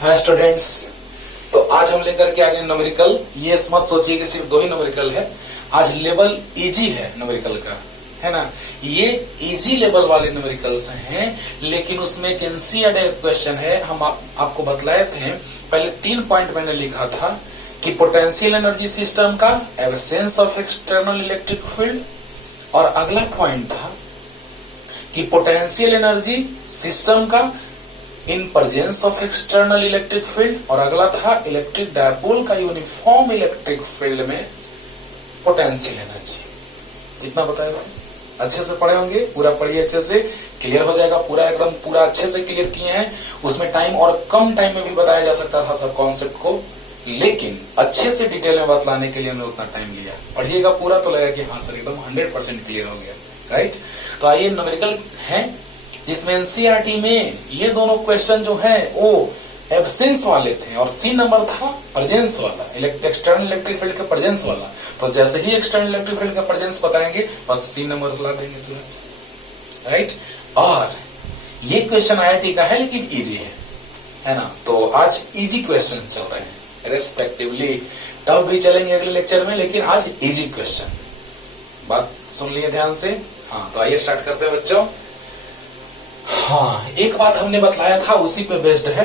Hi students, तो आज हम लेकर के आ गए न्यूमेरिकल। ये मत सोचिए कि सिर्फ दो ही न्यूमेरिकल है। आज लेवल इजी है न्यूमेरिकल का, है ना। ये इजी लेवल वाले न्यूमेरिकल्स हैं, लेकिन उसमें एक एनसीईआरटी क्वेश्चन है। हम आपको बतलाए थे पहले 3 पॉइंट मैंने लिखा था कि पोटेंशियल एनर्जी सिस्टम का absence of external electric field, और अगला पॉइंट था कि पोटेंशियल एनर्जी सिस्टम का in presence of external electric field, और अगला था इलेक्ट्रिक डायपोल का यूनिफॉर्म इलेक्ट्रिक फील्ड में पोटेंशियल एनर्जी। इतना बताया था। अच्छे से पढ़े होंगे, पूरा पढ़िए, अच्छे से क्लियर हो जाएगा। पूरा एकदम पूरा अच्छे से क्लियर किए हैं। उसमें टाइम और कम टाइम में भी बताया जा सकता था सब कॉन्सेप्ट को, लेकिन अच्छे से डिटेल में बतलाने के लिए हमने उतना टाइम लिया। पढ़िएगा पूरा तो लगेगा कि हाँ सर एकदम 100% क्लियर हो गया, राइट। तो आइए न्यूमेरिकल है जिसमें एनसीईआरटी में ये दोनों क्वेश्चन जो है वो एब्सेंस वाले थे, और सी नंबर था प्रेजेंस वाला, एक्सटर्नल इलेक्ट्रिक फील्ड के प्रेजेंस वाला। तो जैसे ही एक्सटर्नल इलेक्ट्रिक फील्ड का प्रेजेंस बताएंगे बस सी नंबर ला देंगे तुरंत, राइट। और ये क्वेश्चन आईआईटी का है लेकिन इजी है ना। तो आज इजी क्वेश्चन चल रहे हैं, रेस्पेक्टिवली टफ भी चलेंगे अगले लेक्चर में, लेकिन आज इजी क्वेश्चन। बात सुन लिए ध्यान से। हाँ, तो आइए स्टार्ट करते हैं बच्चों। हाँ, एक बात हमने बतलाया था उसी पे बेस्ड है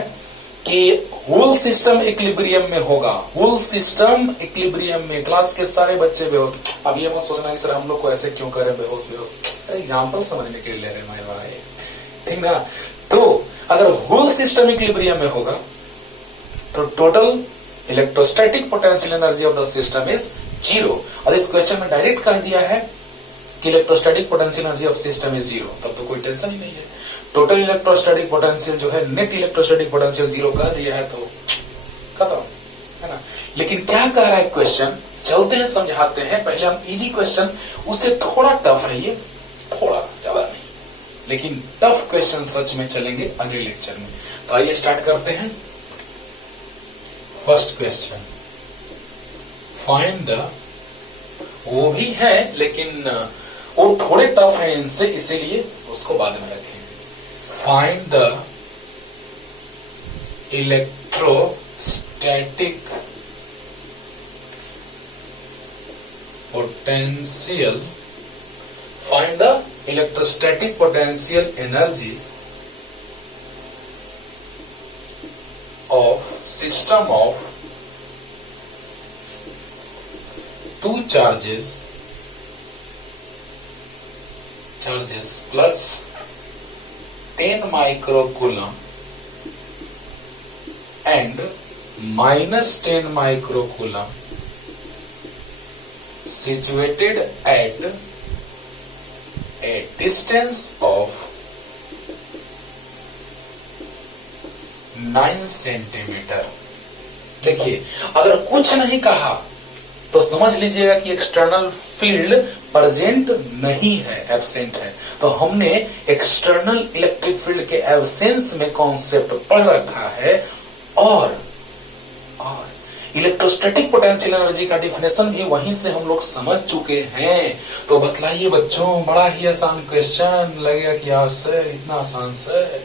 कि होल सिस्टम इक्विलिब्रियम में होगा। होल सिस्टम इक्विलिब्रियम में। क्लास के सारे बच्चे बेहोश। अब ये मत सोचना कि सर हम लोग को ऐसे क्यों कर रहे हैं बेहोश बेहोश। एग्जाम्पल समझने के लिए ले रहे हैं मेरे भाई, ठीक ना। तो अगर होल सिस्टम इक्विलिब्रियम में होगा तो total electrostatic potential energy of the system is 0। और इस क्वेश्चन में डायरेक्ट कह दिया है कि electrostatic potential energy of system is 0। तब तो कोई टेंशन ही नहीं है। टोटल इलेक्ट्रोस्टैटिक पोटेंशियल जो है, नेट इलेक्ट्रोस्टैटिक पोटेंशियल 0 कर दिया है तो खत्म, है ना। लेकिन क्या कह रहा है क्वेश्चन, चलते हैं समझाते हैं। पहले हम इजी क्वेश्चन, उससे थोड़ा टफ है ये, थोड़ा ज्यादा नहीं, लेकिन टफ क्वेश्चन सच में चलेंगे अगले लेक्चर में। तो आइए स्टार्ट करते हैं। फर्स्ट क्वेश्चन, फाइंड द, वो भी है लेकिन वो थोड़े टफ है इनसे, इसीलिए उसको बाद में रखें। Find the electrostatic potential, find the electrostatic potential energy of system of two charges plus 10 microcoulomb and minus 10 microcoulomb situated at a distance of 9 centimetre. देखिए, अगर कुछ नहीं कहा तो समझ लीजिएगा कि एक्सटर्नल फील्ड प्रेजेंट नहीं है, एब्सेंट है। तो हमने एक्सटर्नल इलेक्ट्रिक फील्ड के एब्सेंस में कॉन्सेप्ट पढ़ रखा है, और इलेक्ट्रोस्टैटिक पोटेंशियल एनर्जी का डिफिनेशन भी वहीं से हम लोग समझ चुके हैं। तो बतलाइए बच्चों, बड़ा ही आसान क्वेश्चन लगेगा कि यार सर इतना आसान सर।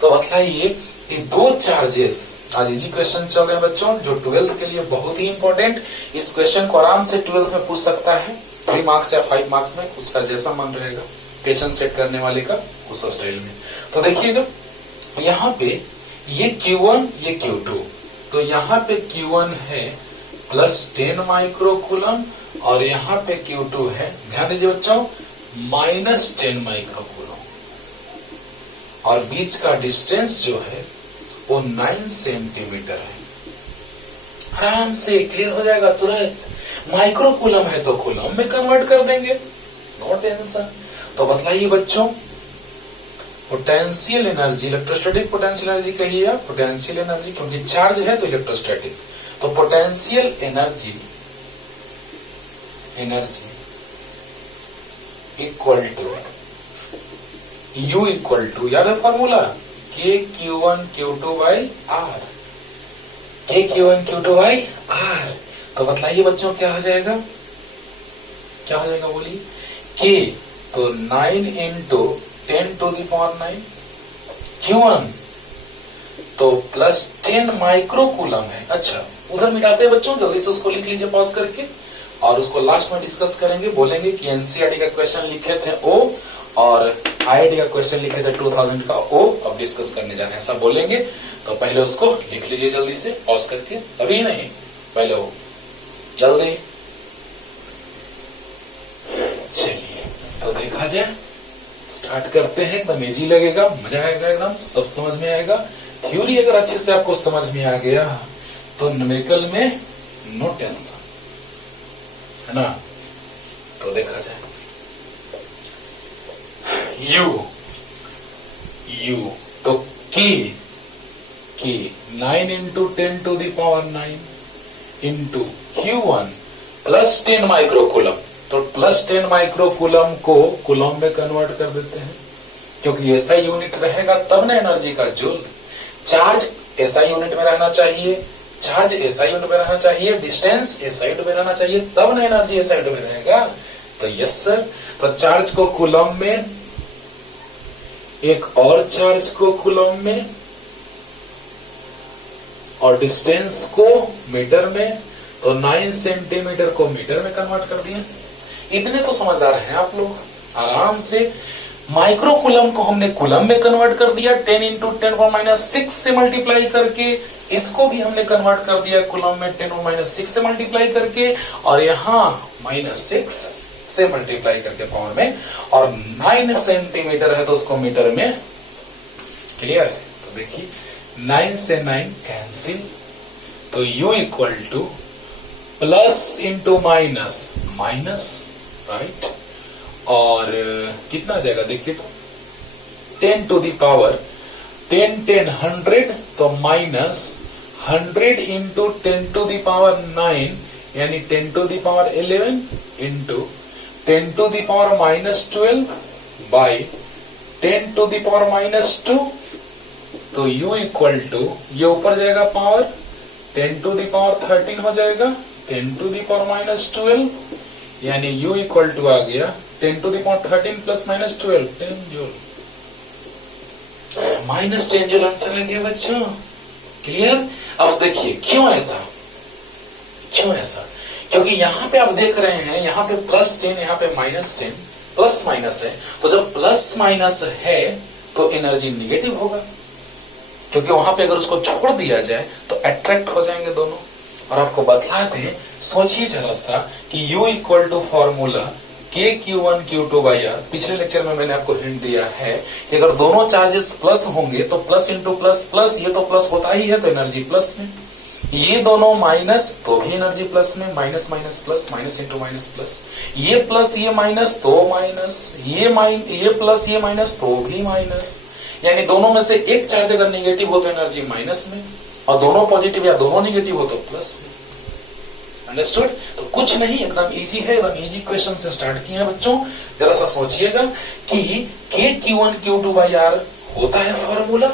तो बतलाइए कि दो चार्जेस, आज इजी क्वेश्चन चल रहे हैं बच्चों, जो 12th के लिए बहुत ही इंपॉर्टेंट। इस क्वेश्चन को आराम से 12th में पूछ सकता है, 3 मार्क्स या 5 मार्क्स में, उसका जैसा मन रहेगा क्वेश्चन सेट करने वाले का उस स्टाइल में। तो देखिएगा यहाँ पे ये Q1 ये Q2, तो यहाँ पे Q1 है प्लस 10 माइक्रोकूलम, और यहाँ पे Q2 है, ध्यान दीजिए बच्चों, माइनस 10 माइक्रोकूलम, और बीच का डिस्टेंस जो है वो 9 सेंटीमीटर है। आराम से क्लियर हो जाएगा तुरंत। माइक्रोकूलम है तो कूलम में कन्वर्ट कर देंगे, नो टेंशन। तो बतलाइए बच्चों, potential energy, electrostatic potential energy कहिए या पोटेंशियल एनर्जी, क्योंकि चार्ज है तो इलेक्ट्रोस्टैटिक। तो potential energy equal to U equal to, याद है formula, KQ1 Q2 by R, KQ1 Q2 by R। तो बतलाइए बच्चों क्या हो जाएगा, क्या हो जाएगा बोलिए। K तो 9 into 10 to the power 9, Q1 तो +10 माइक्रोकूलम है। अच्छा, उधर मिटाते हैं बच्चों, जल्दी से उसको लिख लीजिए पॉज करके, और उसको लास्ट में डिस्कस करेंगे। बोलेंगे कि एनसीईआरटी का क्वेश्चन लिखे थे ओ और आईआईटी का क्वेश्चन लिखे थे 2000 का ओ, अब डिस्कस करने जा रहे हैं, ऐसा बोलेंगे। तो पहले उसको लिख लीजिए जल्दी से पॉज करके, तभी नहीं पहले वो जल्दी। चलिए तो देखा जाए, स्टार्ट करते हैं। एकदम इजी लगेगा, मजा आएगा, एकदम सब समझ में आएगा। थ्योरी अगर अच्छे से आपको समझ में आ गया तो न्यूमेरिकल में नो टेंशन, है ना। तो देखा जाए, यू तो की 9 into 10 to the power 9 into Q1 +10 microcoulomb. तो +10 माइक्रोकूलम को कूलम में कन्वर्ट कर देते हैं, क्योंकि ऐसा यूनिट रहेगा तब ना एनर्जी का जूल। चार्ज ऐसा यूनिट में रहना चाहिए, चार्ज ऐसा यूनिट में रहना चाहिए, डिस्टेंस ऐसा यूनिट में रहना चाहिए, तब ना एनर्जी ऐसा यूनिट में रहेगा। तो यस सर, तो चार्ज को कूलम में, एक और चार्ज को कूलम में, और डिस्टेंस को मीटर में। तो 9 सेंटीमीटर को मीटर में कन्वर्ट कर दिए। इतने तो समझदार हैं आप लोग, आराम से। माइक्रोकूलम को हमने कूलम में कन्वर्ट कर दिया, 10 इंटू 10⁻6 से मल्टीप्लाई करके। इसको भी हमने कन्वर्ट कर दिया कूलम में 10⁻6 से मल्टीप्लाई करके, और यहाँ -6 से मल्टीप्लाई करके पावर में। और 9 सेंटीमीटर है तो उसको मीटर में। क्लियर है? तो देखिए 9 से 9 कैंसिल, तो U equal two plus into minus minus, right. और कितना जाएगा देखिए, तो 10 टू दी पावर 10 10 100, तो minus 100 into 10 to the power 9, यानी 10 to the power 11 into 10 to the power -12 by 10 to the power -2। तो U इक्वल टू, ये ऊपर जाएगा पावर, 10 टू दी पावर 13 हो जाएगा, 10 टू दी पावर -12, यानी U इक्वल टू आ गया 10 to the power 13 plus -12, 10 joule. -10 joule answer लग गया बच्चों। क्लियर? अब देखिए क्यों ऐसा, क्योंकि यहाँ पे आप देख रहे हैं, यहाँ पे +10, यहाँ पे -10, प्लस माइनस है। तो जब प्लस माइनस है तो एनर्जी निगेटिव होगा, क्योंकि वहां पे अगर उसको छोड़ दिया जाए तो अट्रैक्ट हो जाएंगे दोनों। और आपको बतला दें, सोचिए जरा सा कि U equal to formula KQ1Q2/R। पिछले लेक्चर में मैंने आपको हिंट दिया है कि अगर दोनों चार्जेस प्लस होंगे तो प्लस इंटू प्लस प्लस, ये तो प्लस होता ही है तो एनर्जी प्लस में। ये दोनों माइनस तो भी एनर्जी प्लस में, minus minus plus, minus into minus plus. ये प्लस ये माइनस तो माइनस, ये प्लस ये माइनस तो भी माइनस। यानी दोनों में से एक चार्ज अगर नेगेटिव हो तो एनर्जी माइनस में, और दोनों पॉजिटिव या दोनों नेगेटिव हो तो प्लस में। अंडरस्टूड? तो कुछ नहीं, एकदम इजी है, एकदम इजी क्वेश्चन से स्टार्ट किए हैं बच्चों। जरा सा सोचिएगा कि KQ1Q2/R होता है फॉर्मूला।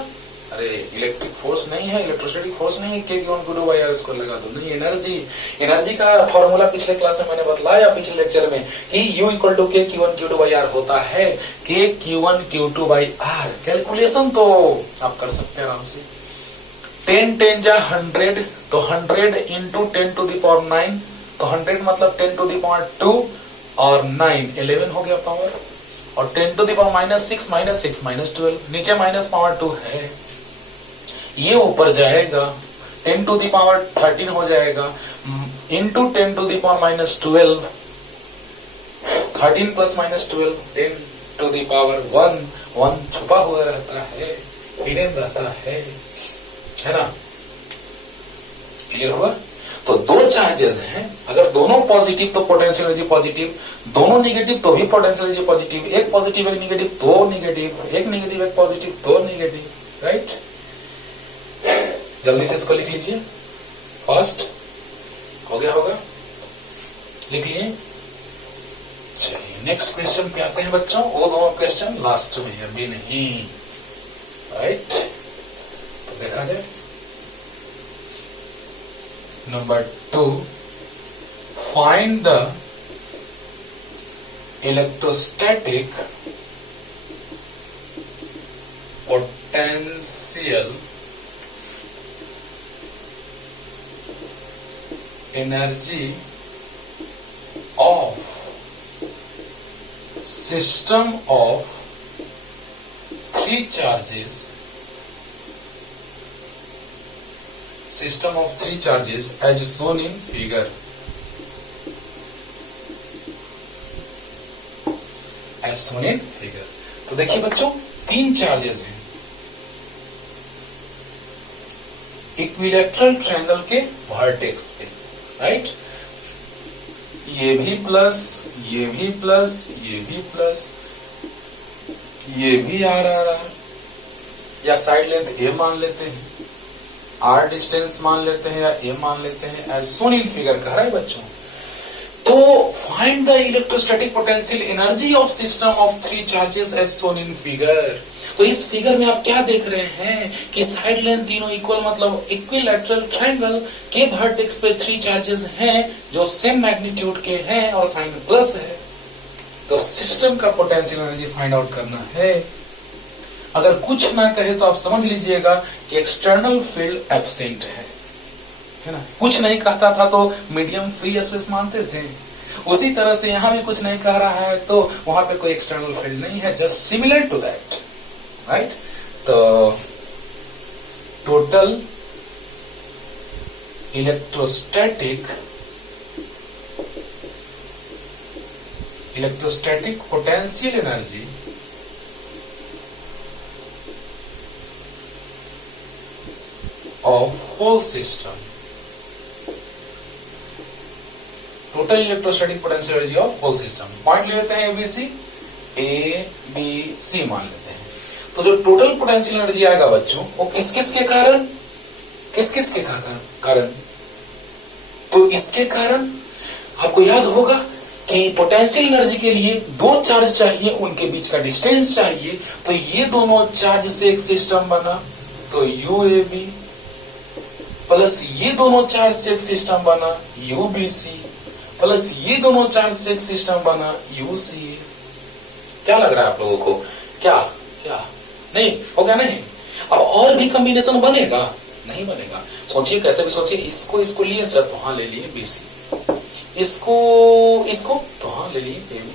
अरे इलेक्ट्रिक फोर्स नहीं है, इलेक्ट्रोस्टैटिक फोर्स नहीं है, KQ1Q2/R इसको लगा दो। नहीं, एनर्जी का फॉर्मूला पिछले क्लास में मैंने बतलाया, पिछले लेक्चर में, कि U इक्वल टू KQ1Q2/R होता है KQ1Q2/R। कैलकुलेशन तो आप कर सकते हैं आराम से। 10 10 जा 100, तो 100 इंटू 10 टू द पावर 9, तो 100 मतलब 10 टू द पावर 2, और 9 11 हो गया पावर, और 10 टू द पावर -6 -6 -12, नीचे माइनस पावर 2 है, ये ऊपर जाएगा 10 टू द पावर 13 हो जाएगा, into 10 to the power -12, 13 plus -12, 10 to the power 1 छुपा हुआ रहता है, हिडन रहता है ना। क्लियर हुआ? तो दो चार्जेस हैं, अगर दोनों पॉजिटिव तो पोटेंशियल एनर्जी पॉजिटिव, दोनों नेगेटिव तो भी पोटेंशियल एनर्जी पॉजिटिव, एक पॉजिटिव एक नेगेटिव तो नेगेटिव, एक नेगेटिव एक पॉजिटिव तो नेगेटिव, राइट। जल्दी से इसको लिख लीजिए, फर्स्ट हो गया होगा, लिख लिए। चलिए नेक्स्ट क्वेश्चन पे आते हैं बच्चों। वो दोनों क्वेश्चन लास्ट में है, अभी नहीं, राइट। तो देखा जाए number 2, find the electrostatic potential energy of system of three charges, system of three charges as shown in figure, as shown in figure। तो देखिए बच्चों, तीन चार्जेस हैं इक्विलैटरल ट्रायंगल के वर्टेक्स पे, राइट। ये भी प्लस, ये भी प्लस, ये भी प्लस, ये भी आर, या साइड लेंथ ए मान लेते हैं, आर डिस्टेंस मान लेते हैं, या ए मान लेते हैं, एज सोन इन फिगर कह रहा है बच्चों। तो find the electrostatic potential energy of system of three charges as shown in figure. तो इस फिगर में आप क्या देख रहे हैं कि साइड लेंथ तीनों इक्वल, मतलब इक्विलैटरल ट्रायंगल के वर्टेक्स पे थ्री चार्जेस हैं जो सेम मैग्नीट्यूड के हैं और साइन प्लस है। तो सिस्टम का पोटेंशियल एनर्जी फाइंड आउट करना है। अगर कुछ ना कहे तो आप समझ लीजिएगा कि एक्सटर्नल फील्ड एब्सेंट है ना। कुछ नहीं कहता था तो मीडियम फ्री स्पेस मानते थे, उसी तरह से यहां भी कुछ नहीं कह रहा है तो वहां पे कोई एक्सटर्नल फील्ड नहीं है, just similar to that, right. तो total electrostatic potential energy of whole system, total electrostatic potential energy of whole system। Point ले लेते हैं एबीसी, ए बी सी मान लेते हैं। तो जो टोटल पोटेंशियल एनर्जी आएगा बच्चों, वो किस किस के कारण, किस किस के कारण, तो इसके कारण आपको याद होगा कि पोटेंशियल एनर्जी के लिए दो चार्ज चाहिए, उनके बीच का डिस्टेंस चाहिए। तो ये दोनों चार्ज से एक सिस्टम बना, तो यूएबी, प्लस ये दोनों चार्ज से एक सिस्टम बना यूबीसी, प्लस ये दोनों चार्ज से एक सिस्टम बना यूसीए। क्या लग रहा है आप लोगों को? क्या क्या नहीं होगा? नहीं। अब और भी कॉम्बिनेशन बनेगा? नहीं बनेगा। सोचिए, कैसे भी सोचिए। इसको लिए सर तो हाँ ले लिए बीसी, इसको तो हाँ ले लिए एबी,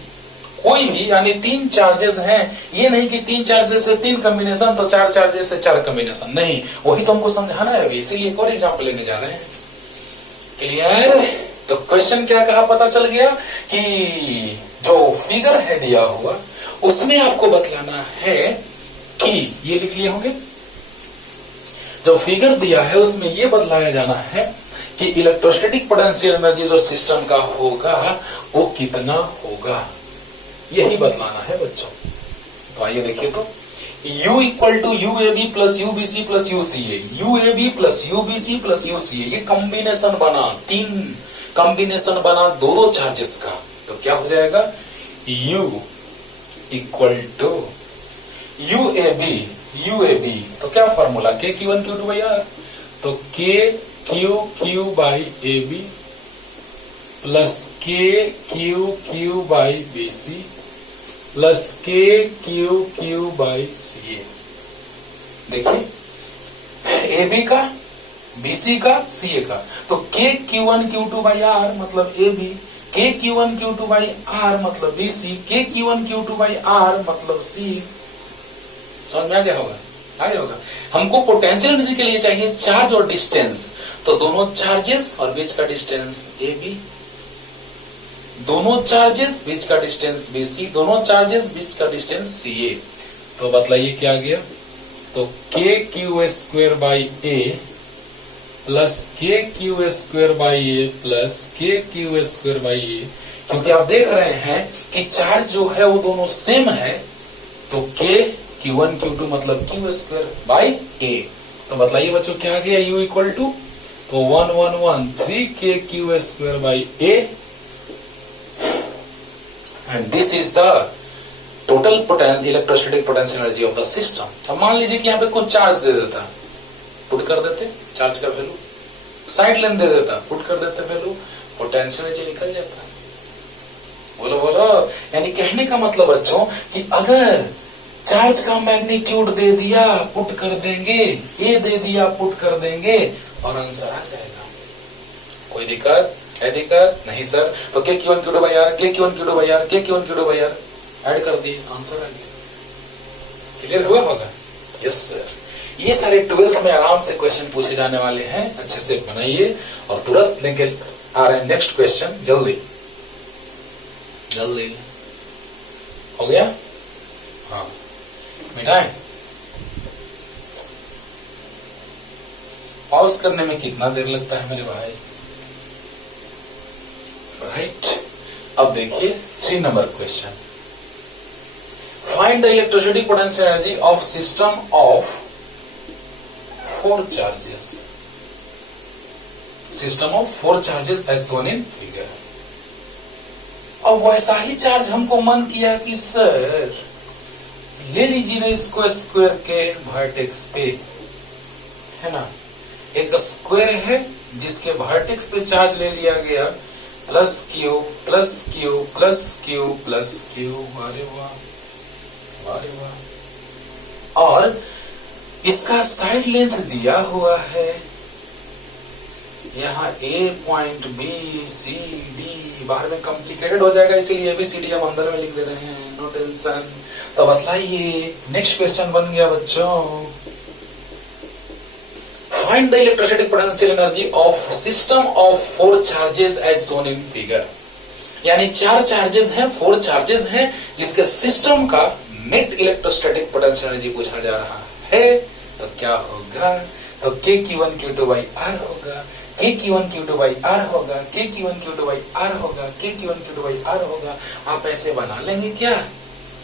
कोई भी, यानी तीन चार्जेस हैं। ये नहीं कि तीन चार्जेस से तीन कॉम्बिनेशन तो चार चार्जेस से चार कॉम्बिनेशन, नहीं। वही तो हमको समझाना है अभी, इसीलिए एक और एग्जांपल लेने जा रहे हैं। क्लियर? तो क्वेश्चन क्या कहा पता चल गया कि जो फिगर है दिया हुआ उसमें आपको बतलाना है कि ये लिख लिए होंगे, जो फिगर दिया है उसमें ये बतलाया जाना है कि इलेक्ट्रोस्टैटिक पोटेंशियल एनर्जी जो सिस्टम का होगा वो कितना होगा, यही बतलाना है बच्चों। तो आइए देखिए, तो U equal to UAB plus UBC plus UCA, UAB plus UBC plus UCA, ये कॉम्बिनेशन बना, तीन कॉम्बिनेशन बना दो चार्जेस का। तो क्या हो जाएगा? U इक्वल टू यूएबी, तो क्या फॉर्मूला, के Q1 Q2 बाई आर, तो K Q by A B plus के Q by B C plus के क्यू बाई सी ए। देखिए, ए बी का, बी सी का, सी ए का, तो K Q1 Q2 by are मतलब ए बी, के Q1 Q2 बाई आर मतलब बी सी, के Q1 Q2 बाई आर मतलब सी। समझ में आ गया होगा? आ गया होगा। हमको पोटेंशियल एनर्जी के लिए चाहिए चार्ज और डिस्टेंस, तो दोनों चार्जेस और बीच का डिस्टेंस ए बी, दोनों चार्जेस बीच का डिस्टेंस बी सी, दोनों चार्जेस बीच का डिस्टेंस सी ए। तो बतलाइए क्या आ गया? तो K Q square by A plus के Q square by A plus के क्यू स्क्वेयर बाई ए, क्योंकि आप देख रहे हैं कि चार्ज जो है वो दोनों सेम है, तो के Q1 Q2 मतलब क्यू स्क्वेयर बाई ए। तो बतलाइए बच्चों क्या आ गया? U इक्वल टू, तो 1113 के Q square by A, and this is the total electrostatic potential energy of the system. अब मान लीजिए कि यहाँ पे कुछ चार्ज दे देता, पुट कर देते चार्ज का वैल्यू, साइड लेंथ दे देता, पुट कर देते वैल्यू, पोटेंशियल एनर्जी निकल जाता। बोलो बोलो। यानी कहने का मतलब बच्चों कि अगर चार्ज का मैग्नीट्यूड दे दिया पुट कर देंगे, ए दे दिया पुट कर देंगे और आंसर आ जाएगा। कोई दिक्कत है? दिक्कत नहीं सर। तो K Q one Q two by R, K Q one Q two by R, K Q one Q two by R add कर दिए, आंसर आ गया। क्लियर हुआ होगा? Yes sir. ये सारे 12th में आराम से क्वेश्चन पूछे जाने वाले हैं, अच्छे से बनाइए और तुरंत लेके आ रहे हैं नेक्स्ट क्वेश्चन। जल्दी जल्दी हो गया? हाँ मिटाएं। पॉज करने में कितना देर लगता है मेरे भाई? राइट। अब देखिए 3 number question. Find the electrostatic potential energy of system of 4 charges. System of 4 charges as shown in figure. अब वैसा ही चार्ज हमको मन किया कि सर ले लीजिए ना इसको स्क्वायर के वर्टेक्स पे, है ना। एक स्क्वायर है जिसके वर्टेक्स पे चार्ज ले लिया गया plus Q plus Q plus Q plus Q. अरे वाह अरे वाह। और इसका साइड लेंथ दिया हुआ है यहाँ ए पॉइंट बी सी डी। बाहर में कॉम्प्लिकेटेड हो जाएगा इसीलिए ABCD हम अंदर में लिख दे रहे हैं, नो टेंशन। तो बतलाइए नेक्स्ट क्वेश्चन बन गया बच्चों। Find the electrostatic potential energy of system of 4 charges as shown in figure. यानी 4 चार्जेस हैं, 4 चार्जेस हैं जिसके सिस्टम का नेट इलेक्ट्रोस्टैटिक पोटेंशियल एनर्जी पूछा जा रहा है। तो क्या होगा? तो K Q one Q two by R होगा, K Q one Q two by R होगा, K Q one Q two by R होगा, K Q one Q two by R होगा। आप ऐसे बना लेंगे क्या?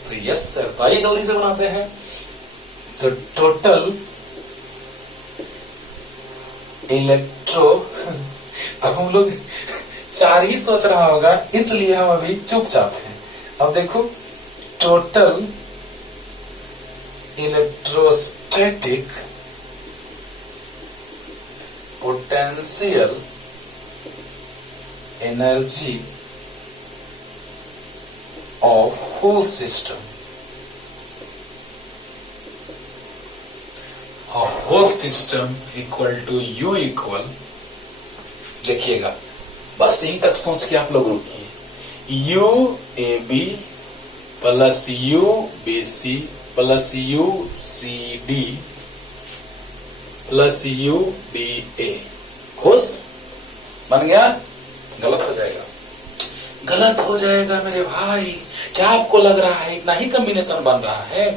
तो यस सर। तो आइए जल्दी से बनाते हैं। तो टोटल इलेक्ट्रो अब हम लोग 4 ही सोच रहा होगा इसलिए हम अभी चुपचाप हैं। अब देखो total electrostatic potential energy of whole system whole system equal to U equal, देखिएगा बस यहीं तक सोच के आप लोग रुकिए, U A B plus U B C plus U C D plus U D A. खुश? बन गया? गलत हो जाएगा, गलत हो जाएगा मेरे भाई। क्या आपको लग रहा है इतना ही कॉम्बिनेशन बन रहा है?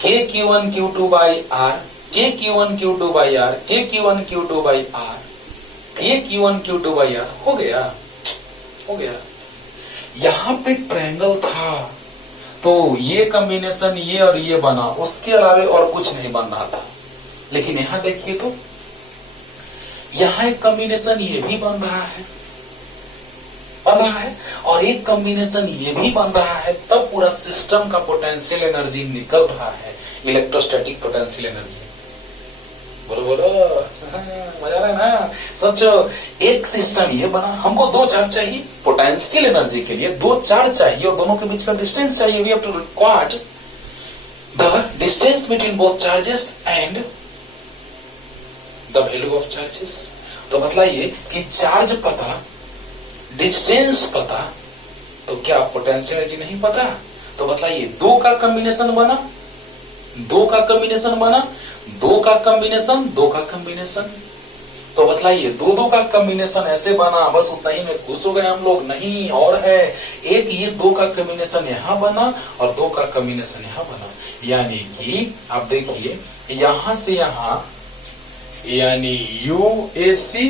K Q one Q two by R, K Q one Q two by R, K Q one Q two by R, K Q one Q two by R. हो गया? हो गया। यहां पे ट्रायंगल था तो ये कॉम्बिनेशन ये और ये बना, उसके अलावे और कुछ नहीं बन रहा था। लेकिन यहां देखिए तो यहां एक कॉम्बिनेशन ये भी बन रहा है और एक कॉम्बिनेशन ये भी बन रहा है, तब पूरा सिस्टम का पोटेंशियल एनर्जी निकल रहा है, इलेक्ट्रोस्टैटिक पोटेंशियल एनर्जी। बोलो बोलो, मजा आ रहा है ना? सोचो एक सिस्टम ये बना, हमको 2 चार्ज चाहिए पोटेंशियल एनर्जी के लिए, 2 चार्ज चाहिए और दोनों के बीच का डिस्टेंस चाहिए। We have to require the distance between both charges and the value of charges. तो बतलाइए कि चार्ज पता, डिस्टेंस पता, तो क्या पोटेंशियल एनर्जी नहीं पता? तो बतलाइए 2 का कॉम्बिनेशन बना, 2 का कॉम्बिनेशन बना, 2 का कॉम्बिनेशन, 2 का कॉम्बिनेशन। तो बतलाइए 2 का कॉम्बिनेशन ऐसे बना, बस उतना ही में खुश हो गए हम लोग? नहीं, और है एक, ये 2 का कॉम्बिनेशन यहां बना और 2 का कॉम्बिनेशन यहां बना। यानी कि आप देखिए यहां से यहां, यानी U A C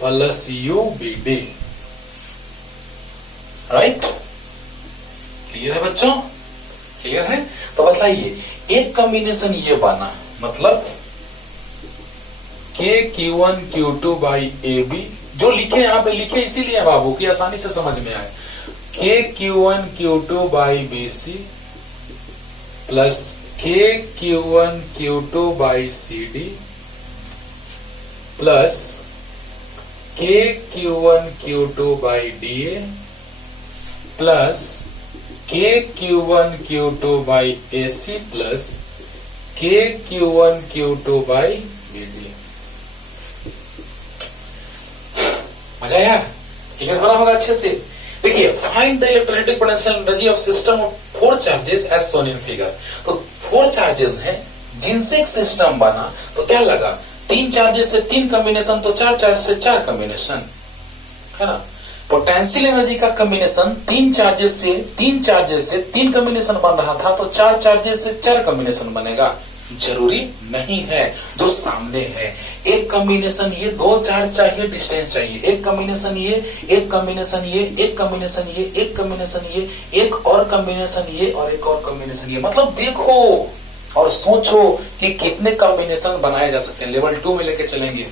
plus U B D. Right? Clear है बच्चों? क्लियर है? तो बतलाइए एक कॉम्बिनेशन ये बना, मतलब K Q one Q two by A B, जो लिखे यहां पे लिखे इसीलिए बाबू की आसानी से समझ में आए, K Q one Q two by B C plus के Q one Q two by C D plus के Q one Q two by D A plus के Q one Q two by A C plus के Q one Q two by B D. आया? Clear बना होगा अच्छे से। देखिए, find the electrostatic potential energy of system of 4 charges as shown in figure. तो 4 charges हैं जिनसे एक सिस्टम बना, तो क्या लगा, 3 चार्जेस से 3 कॉम्बिनेशन, तो 4 चार्ज से 4 कॉम्बिनेशन, है ना। पोटेंशियल एनर्जी का कॉम्बिनेशन 3 चार्जेस से 3 कॉम्बिनेशन बन रहा था, तो 4 चार्जेस से 4 कॉम्बिनेशन बनेगा। जरूरी नहीं है, जो सामने है। एक कॉम्बिनेशन ये, 2 चार्ज चाहिए, डिस्टेंस चाहिए, एक कॉम्बिनेशन ये, एक कॉम्बिनेशन ये, एक कॉम्बिनेशन ये, एक कॉम्बिनेशन ये, एक और कॉम्बिनेशन ये, और एक और कॉम्बिनेशन ये। मतलब देखो और सोचो कि कितने कॉम्बिनेशन बनाए जा सकते हैं। लेवल 2 में लेके चलेंगे,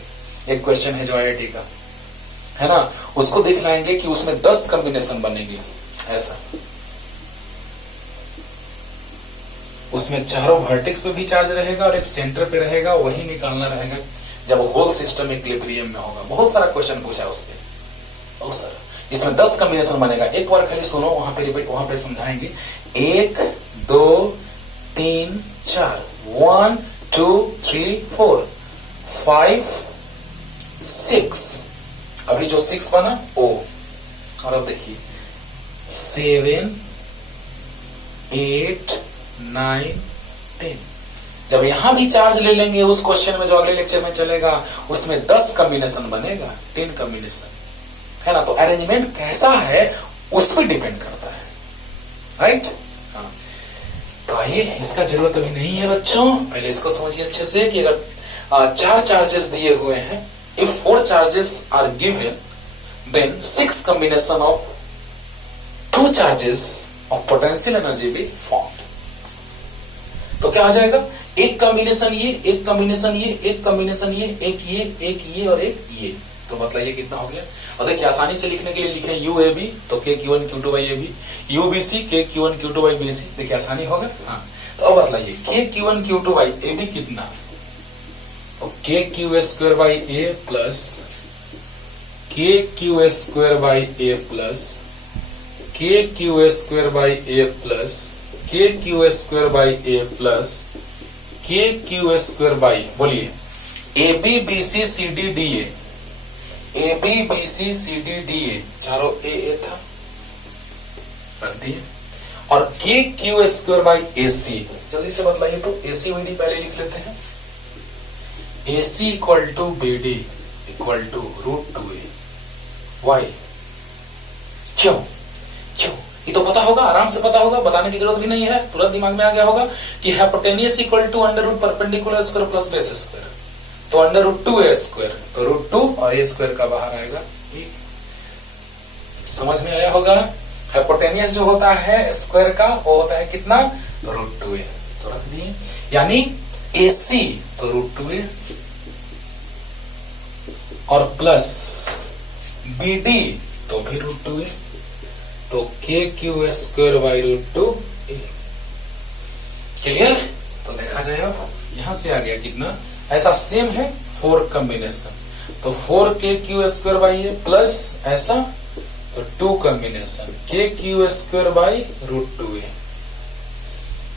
एक क्वेश्चन है जो IIT का है ना, उसको देख लाएंगे कि उसमें 10 कॉम्बिनेशन बनेंगे। ऐसा उसमें चारों वर्टेक्स पे भी चार्ज रहेगा और एक सेंटर पे रहेगा, वही निकालना रहेगा जब होल सिस्टम इक्विलिब्रियम में होगा। बहुत सारा क्वेश्चन पूछा है उस पे, बहुत सारा, जिसमें 10 कॉम्बिनेशन बनेगा। एक बार खाली सुनो, वहां पे समझाएंगे। 1 2 3 4, 1 2 3 4 5 6, अभी जो 6 बना O, और अब देखिए 7 8 9 10। जब यहां भी चार्ज ले लेंगे उस क्वेश्चन में जो अगले लेक्चर में चलेगा, उसमें 10 कॉम्बिनेशन बनेगा, 10 कॉम्बिनेशन, है ना। तो अरेंजमेंट कैसा है उस पर डिपेंड करता है, राइट। हाँ, तो आइए, इसका जरूरत अभी नहीं है बच्चों, पहले इसको समझिए अच्छे से कि अगर 4 चार्जेस दिए हुए हैं, if 4 charges are given, then 6 combination of 2 charges of potential energy be form. तो क्या आ जाएगा, एक कॉम्बिनेशन ये, एक कॉम्बिनेशन ये, एक कॉम्बिनेशन ये, एक ये और एक ये। तो मतलब ये कितना हो गया। और देखिए, आसानी से लिखने के लिए लिखे UAB, तो KQ1 Q2 by AB, UBC KQ1 Q2 by BC। देखिए आसानी होगा। हाँ, तो अब बताइए KQ1 Q2 by AB कितना, तो KQ square by A plus KQ square by A plus KQ square by A plus KQ square by A plus KQ square by, बोलिए, AB BC CD DA, AB BC CD DA, चारों AA था, रख दिए। और KQ square by AC, जल्दी से बतलाइए तो। AC BD पहले लिख लेते हैं। AC equal to BD equal to √2A। Why, क्यों? ये तो पता होगा, आराम से पता होगा, बताने की जरूरत भी नहीं है, तुरंत दिमाग में आ गया होगा कि hypotenuse equal to under root perpendicular square plus base square, तो अंडर रूट 2A स्क्वायर, तो √2 और A स्क्वायर का बाहर आएगा 1। समझ में आया होगा। हाइपोटेनियस जो होता है स्क्वायर का, वो होता है कितना, तो √2A, तो रख दिए। यानी AC तो √2A और प्लस BD तो भी √2A, तो KQ square by √2A। Clear. तो देखा जाए, अब यहां से आ गया कितना, ऐसा सेम है 4 कॉम्बिनेशन, तो 4KQ square by A plus ऐसा, तो 2 combination KQ square by √2A।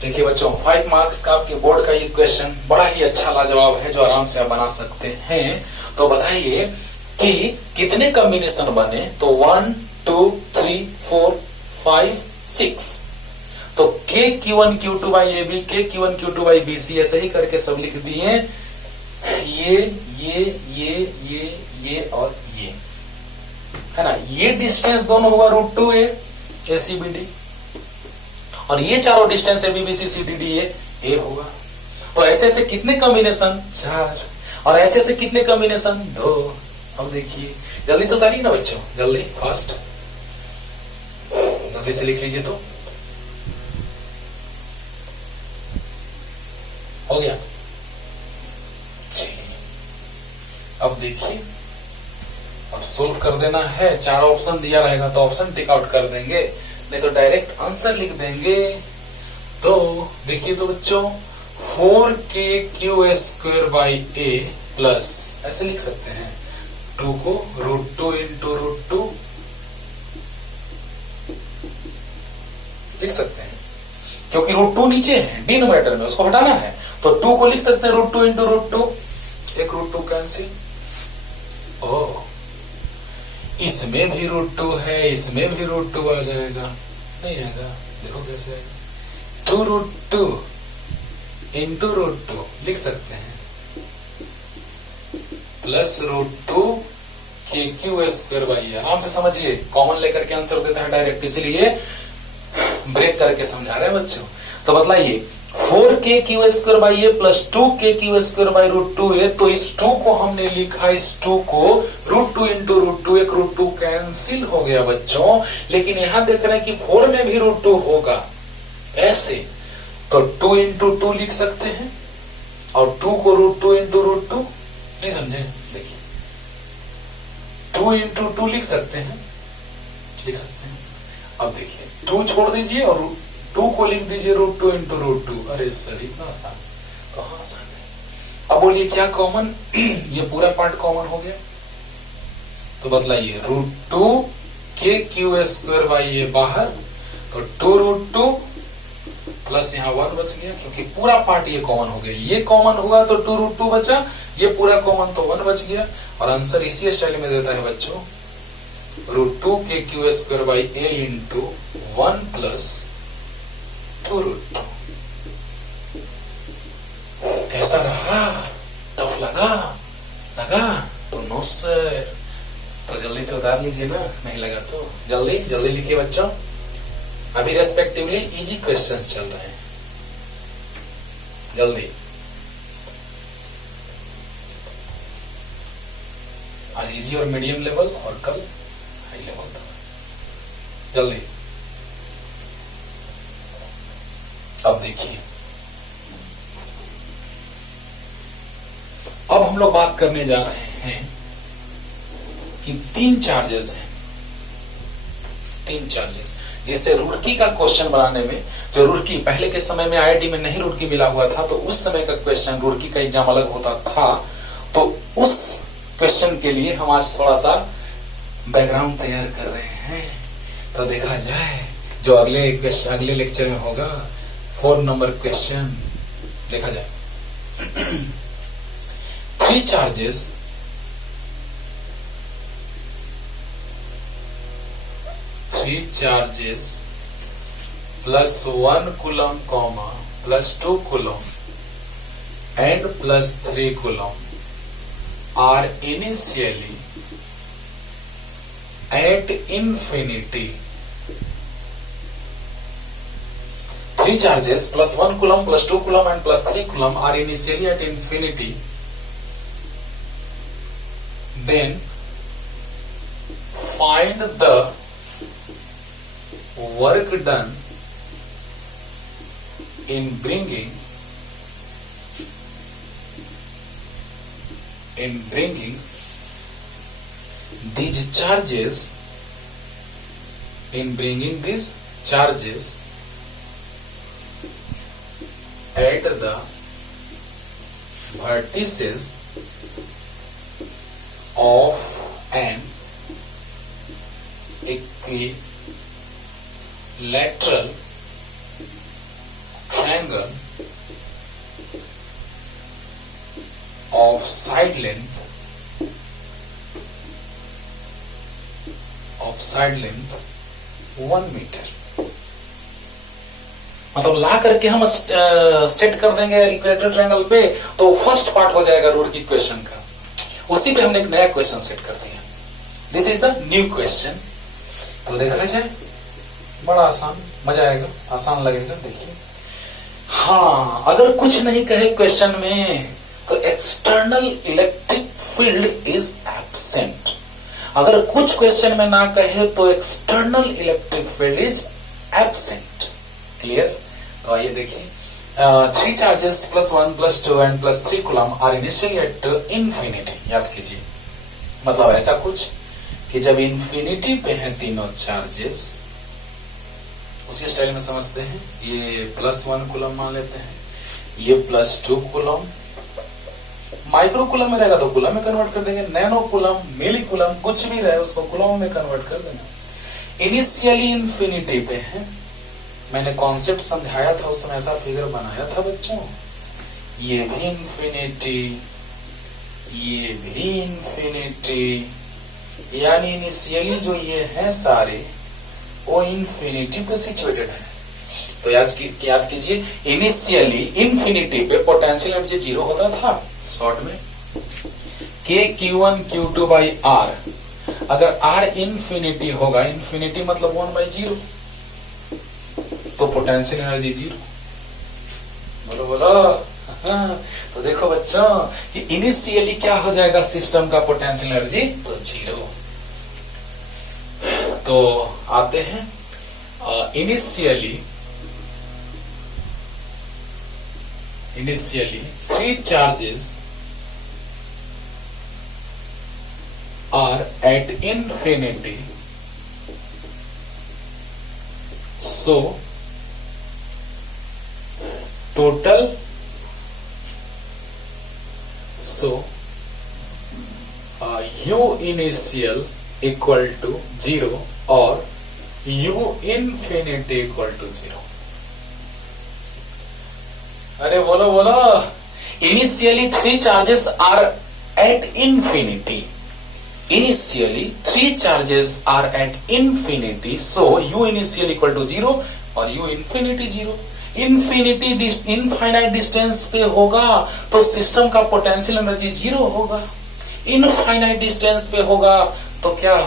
देखिए बच्चों, 5 मार्क्स का आपके बोर्ड का ये क्वेश्चन बड़ा ही अच्छा लाजवाब है, जो आराम से आप बना सकते हैं। तो बताइए कि कितने कॉम्बिनेशन बने, तो 1 2 3 4 5 6, तो KQ1 Q2 by AB, KQ1 Q2 by BC, ऐसे ही करके सब लिख दिए। ये और ये, है ना। ये डिस्टेंस दोनों होगा √2A ACBD, और ये चारों डिस्टेंस ABBC CDDA A होगा। तो ऐसे ऐसे कितने कॉम्बिनेशन, 4, और ऐसे ऐसे कितने कॉम्बिनेशन, 2। अब देखिए, जल्दी से उतारिए ना बच्चों, जल्दी, फास्ट, जल्दी से लिख लीजिए। तो हो गया जी। अब देखिए, अब सोल्व कर देना है। 4 ऑप्शन दिया रहेगा तो ऑप्शन टिक आउट कर देंगे, नहीं तो डायरेक्ट आंसर लिख देंगे। तो देखिए तो बच्चों, 4KQ square by A plus, ऐसे लिख सकते हैं, 2 को √2 इंटू √2 लिख सकते हैं, क्योंकि √2 नीचे है डिनोमिनेटर में, उसको हटाना है, तो 2 को लिख सकते हैं √2 इंटू √2, एक √2 कैंसिल। इसमें भी √2 है, इसमें भी √2 आ जाएगा, नहीं आएगा, देखो कैसे आएगा, 2√2 इंटू √2 लिख सकते हैं, प्लस √2 KQ² आराम से समझिए, कॉमन लेकर के आंसर देता है डायरेक्ट, इसीलिए ब्रेक करके समझा रहे हैं बच्चों। तो बतलाइए 4KQ² प्लस 2KQ² तो इस 2 को हमने लिखा, इस 2 को √2 इंटू √2, एक √2 कैंसिल हो गया बच्चों, लेकिन यहां देख रहे हैं कि 4 में भी √2 होगा, ऐसे तो 2 इंटू 2 लिख सकते हैं, और 2 को √2 इंटू √2, नहीं समझे, देखिए 2 इंटू 2 लिख सकते हैं, लिख सकते हैं। अब देखिए 2 छोड़ दीजिए और 2 को लिख दीजिए √2 इंटू √2, अरे सर इतना आसान, तो हाँ आसान है। अब बोलिए क्या कॉमन, ये पूरा पार्ट कॉमन हो गया, तो बतलाइए √2 KQ² बाहर, तो 2√2 प्लस यहाँ 1 बच गया, क्योंकि पूरा पार्ट ये कॉमन हो गया, ये कॉमन हुआ तो 2√2 बचा, ये पूरा कॉमन तो 1 बच गया, और आंसर इसी स्टाइल में देता है बच्चों, √2 KQ² इंटू 1 प्लस 2√2। कैसा रहा, टफ लगा, लगा तो नो सर, तो जल्दी से उतार लीजिए ना, नहीं लगा तो जल्दी जल्दी लिखिए बच्चों, अभी रेस्पेक्टिवली इजी क्वेश्चंस चल रहे हैं, जल्दी। आज इजी और मीडियम लेवल और कल हाई लेवल था, जल्दी। अब देखिए, अब हम लोग बात करने जा रहे हैं कि 3 चार्जेस हैं, 3 चार्जेस, जिससे रुड़की का क्वेश्चन बनाने में, जो रुड़की पहले के समय में IIT में नहीं रुड़की मिला हुआ था, तो उस समय का क्वेश्चन रुड़की का एग्जाम अलग होता था, तो उस क्वेश्चन के लिए हम आज थोड़ा सा बैकग्राउंड तैयार कर रहे हैं। तो देखा जाए जो अगले लेक्चर में होगा 4 नंबर क्वेश्चन, देखा जाए 3 charges plus 1 coulomb comma plus 2 coulomb and plus 3 coulomb are initially at infinity. 3 charges plus 1 coulomb plus 2 coulomb and plus 3 coulomb are initially at infinity. Then find the work done in bringing these charges at the vertices of an equilateral triangle of side length 1 metre. मतलब ला करके हम set कर देंगे इक्वेलेटरल triangle पे, तो first part हो जाएगा रुड़की क्वेश्चन का, उसी पे हमने एक नया क्वेश्चन सेट कर दिया। This is the new question. तो देखा जाए बड़ा आसान, मजा आएगा, आसान लगेगा। देखिए, हाँ, अगर कुछ नहीं कहे क्वेश्चन में तो external electric field is absent. अगर कुछ क्वेश्चन में ना कहे तो external electric field is absent. Clear? तो आइए देखिए, 3 charges plus 1 plus 2 and plus 3 coulomb are initially at infinity. याद कीजिए, मतलब ऐसा कुछ कि जब इन्फिनिटी पे हैं तीनों चार्जेस, उसी स्टाइल में समझते हैं। ये प्लस 1 कूलम मान लेते हैं, ये प्लस 2 कूलम, माइक्रो कूलम में रहेगा तो कूलम में कन्वर्ट कर देंगे, नैनो कूलम, मिली कूलम, कुछ भी रहे उसको कूलम में कन्वर्ट कर देंगे। इनिशियली इन्फिनिटी पे है, मैंने कॉन्सेप्ट समझाया था, उस समय ऐसा फिगर बनाया था बच्चों। ये भी इन्फिनिटी, ये भी इन्फिनिटी, यानी इनिशियली जो ये है सारे वो इन्फिनिटी पे सिचुएटेड है। तो याद कीजिए इनिशियली इन्फिनिटी पे पोटेंशियल एनर्जी 0 होता था। शॉर्ट में के Q1 Q2 बाई आर, अगर आर इन्फिनिटी होगा, इन्फिनिटी मतलब 1/0, तो पोटेंशियल एनर्जी 0। बोलो बोलो। हाँ, तो देखो बच्चों कि इनिशियली क्या हो जाएगा सिस्टम का पोटेंशियल एनर्जी, तो 0। तो आते हैं initially 3 charges are at infinity, so u initial equal to 0 और u infinity equal to 0। अरे बोलो बोलो। Initially 3 charges are at infinity, Initially 3 charges are at infinity, so u initial equal to 0 और u infinity 0। Infinite distance पे होगा तो system का potential energy 0 होगा। इनफाइनाइट डिस्टेंस पे होगा तो क्या,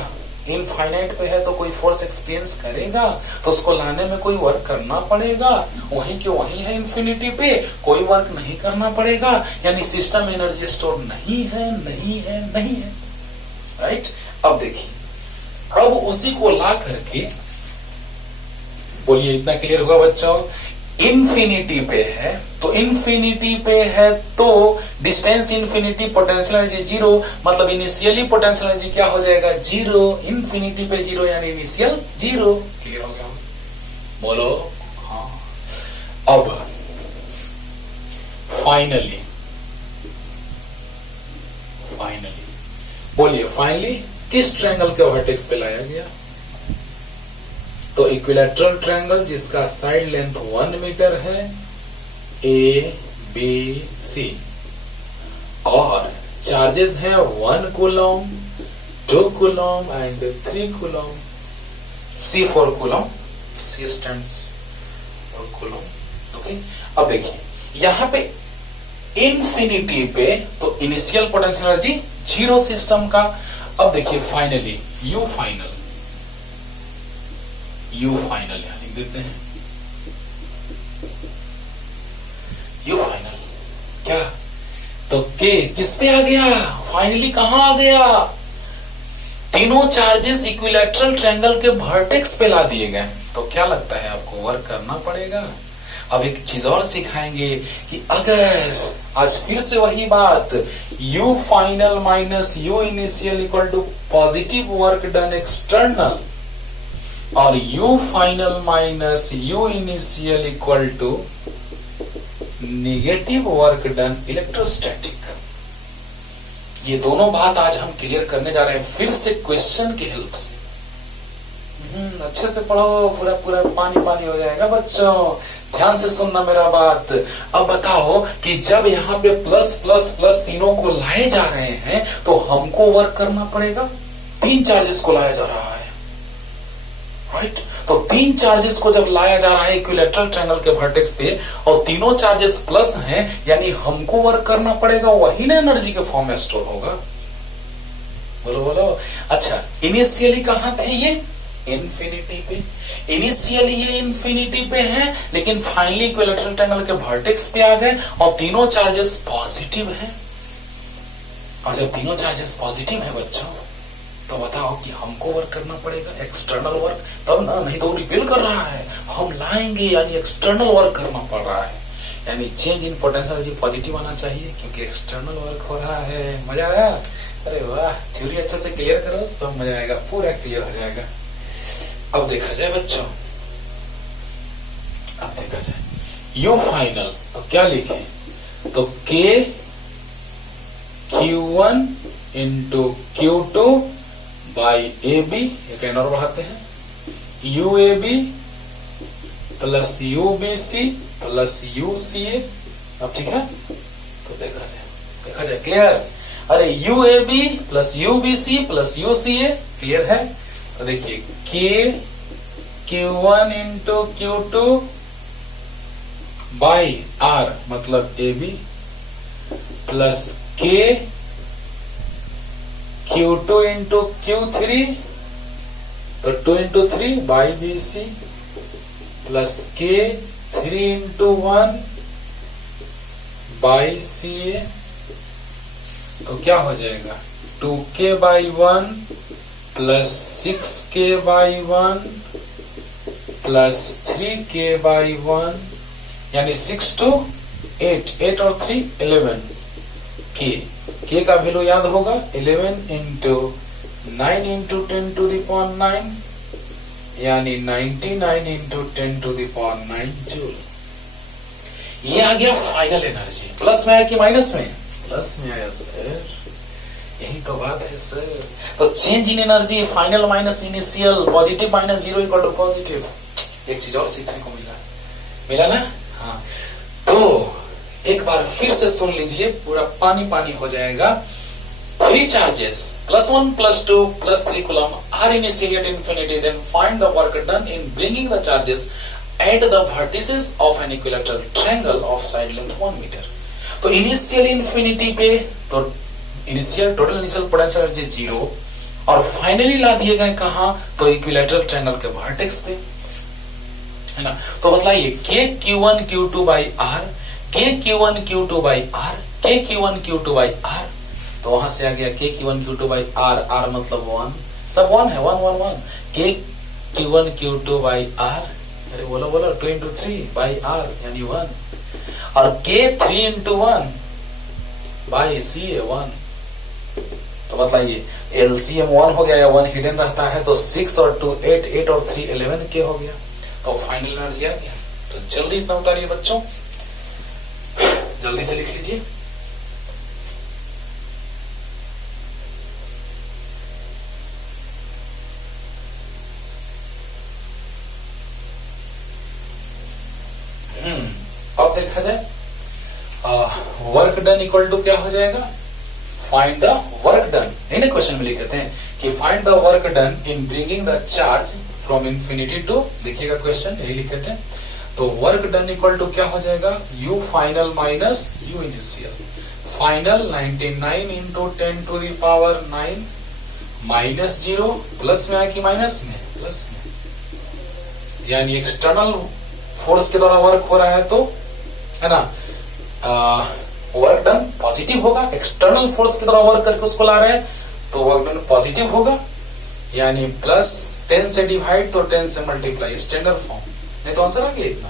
इनफाइनाइट पे है तो कोई फोर्स एक्सपीरियंस करेगा, तो उसको लाने में कोई वर्क करना पड़ेगा। वहीं के वहीं है इन्फिनिटी पे, कोई वर्क नहीं करना पड़ेगा, यानी सिस्टम एनर्जी स्टोर नहीं है, नहीं है, नहीं है। राइट। अब देखिए, अब उसी को ला करके बोलिए, इतना क्लियर हुआ बच्चों? इन्फिनिटी पे है तो इन्फिनिटी पे है तो डिस्टेंस इन्फिनिटी, पोटेंशियल एनर्जी 0, मतलब इनिशियली पोटेंशियल एनर्जी क्या हो जाएगा 0, इन्फिनिटी पे 0 यानी इनिशियल 0। क्लियर हो गया? बोलो हाँ। अब फाइनली बोलिए, फाइनली किस ट्रायंगल के वर्टेक्स पे लाया गया? तो इक्विलैटरल ट्रायंगल जिसका साइड लेंथ 1 मीटर है, ए बी सी, और चार्जेस हैं 1 coulomb, 2 coulomb and 3 coulomb. C for coulomb, C stands for coulomb. Okay. अब देखिए यहां पे इन्फिनिटी पे तो इनिशियल पोटेंशियल एनर्जी 0 सिस्टम का। अब देखिए फाइनली यू फाइनल यहां लिख देते हैं, यू फाइनल क्या, तो के किस पे आ गया, फाइनली कहां आ गया, तीनों चार्जेस इक्विलैटरल ट्रायंगल के वर्टेक्स पे ला दिए गए। तो क्या लगता है आपको, वर्क करना पड़ेगा। अब एक चीज और सिखाएंगे कि अगर आज फिर से वही बात, u final minus u initial equal to positive work done external और u final minus u initial equal to negative work done electrostatic, ये दोनों बात आज हम क्लियर करने जा रहे हैं फिर से क्वेश्चन की हेल्प से। अच्छे से पढ़ो, पूरा पूरा पानी पानी हो जाएगा बच्चों, ध्यान से सुनना मेरा बात। अब बताओ कि जब यहाँ पे प्लस प्लस प्लस तीनों को लाए जा रहे हैं तो हमको वर्क करना पड़ेगा। 3 चार्जेस को लाया जा रहा है, राइट। तो 3 चार्जेस को जब लाया जा रहा है इक्विलैटरल ट्रायंगल के वर्टेक्स पे और तीनों चार्जेस प्लस हैं, यानी हमको वर्क करना पड़ेगा, वही ना एनर्जी के फॉर्म में स्टोर होगा। बोलो बोलो। अच्छा, इनिशियली कहां थे ये, इन्फिनिटी पे। इनिशियली ये इन्फिनिटी पे हैं, लेकिन फाइनली इक्विलैटरल ट्रायंगल के वर्टेक्स पे आ गए और तीनों चार्जेस पॉजिटिव हैं। और जब तीनों चार्जेस पॉजिटिव हैं बच्चों, तो बताओ कि हमको वर्क करना पड़ेगा, एक्सटर्नल वर्क, तब ना, नहीं तो रिपेल कर रहा है, हम लाएंगे, यानी एक्सटर्नल वर्क करना पड़ रहा है, यानी change in potential energy positive आना चाहिए क्योंकि एक्सटर्नल वर्क हो रहा है। मजा आया? अरे वाह, थ्योरी अच्छे से क्लियर करो, सब मजा आएगा, पूरा क्लियर हो जाएगा। अब देखा जाए बच्चों, अब देखा जाए यू फाइनल, तो क्या लिखे, तो K Q1 into Q2 by A B, एक लाइन और बढ़ाते हैं, U A B plus U B C plus U C A. अब ठीक है, तो देखा जाए क्लियर। अरे UAB plus UBC plus UCA, clear है। तो देखिए K Q1 into Q2 by R मतलब AB plus K Q2 into Q3 तो 2 into 3 by BC plus K 3 into 1 by CA, तो क्या हो जाएगा 2K by 1 plus 6K by 1 plus 3K by 1 यानी 6 to 8, 8 और 3 11 K का वैल्यू याद होगा 11 into 9 into 10 to the power 9 यानी 99 into 10 to the power 9 joule. ये आ गया फाइनल एनर्जी। प्लस में आया कि माइनस में? प्लस में आया सर, यही तो बात है सर। तो change in energy final minus initial, positive minus zero equal to positive. एक चीज और सीखने को मिला ना। हाँ, तो एक बार फिर से सुन लीजिए, पूरा पानी पानी हो जाएगा। 3 charges +1 +2 +3 coulomb are initially at infinity, then find the work done in bringing the charges at the vertices of an equilateral triangle of side length 1 meter। तो इनिशियल इंफिनिटी पे तो initial total initial potential energy 0 और finally ला दिए गए कहा तो equilateral triangle के vertex पे, है ना। तो बताइए K Q1 Q2 by R, K Q1 Q2 by R, K Q1 Q2 by R, तो वहां से आ गया K Q1 Q2 by R, R मतलब 1, सब 1 है, 1 1 1, K Q1 Q2 by R, अरे बोलो बोलो 2 इंटू 3 बाई R यानी 1, और K 3 इंटू 1 बाई C 1। तो बताइए LCM 1 हो गया या 1 हिडन रहता है, तो 6 और 2 8, 8 और 3 11 K हो गया। तो फाइनल एनर्जी आ गया। तो जल्दी इतना उतारिए बच्चों, जल्दी से लिख लीजिए। अब देखा जाए वर्क डन इक्वल टू क्या हो जाएगा, फाइंड द वर्क डन। नहीं क्वेश्चन में लिख देते हैं कि find the work done in bringing the charge from infinity to, देखिएगा क्वेश्चन यही लिखे थे। तो वर्क डन इक्वल टू क्या हो जाएगा, U final minus U initial. Final 99 into 10 to the power 9 minus 0, plus में आया कि माइनस में? प्लस में, यानी एक्सटर्नल फोर्स के द्वारा वर्क हो रहा है तो, है ना, वर्क डन पॉजिटिव होगा। एक्सटर्नल फोर्स के द्वारा वर्क करके उसको ला रहे हैं तो वर्क डन पॉजिटिव होगा, यानी प्लस 10 से डिवाइड तो 10 से मल्टीप्लाई, स्टैंडर्ड फॉर्म। नहीं तो आंसर आ गया इतना,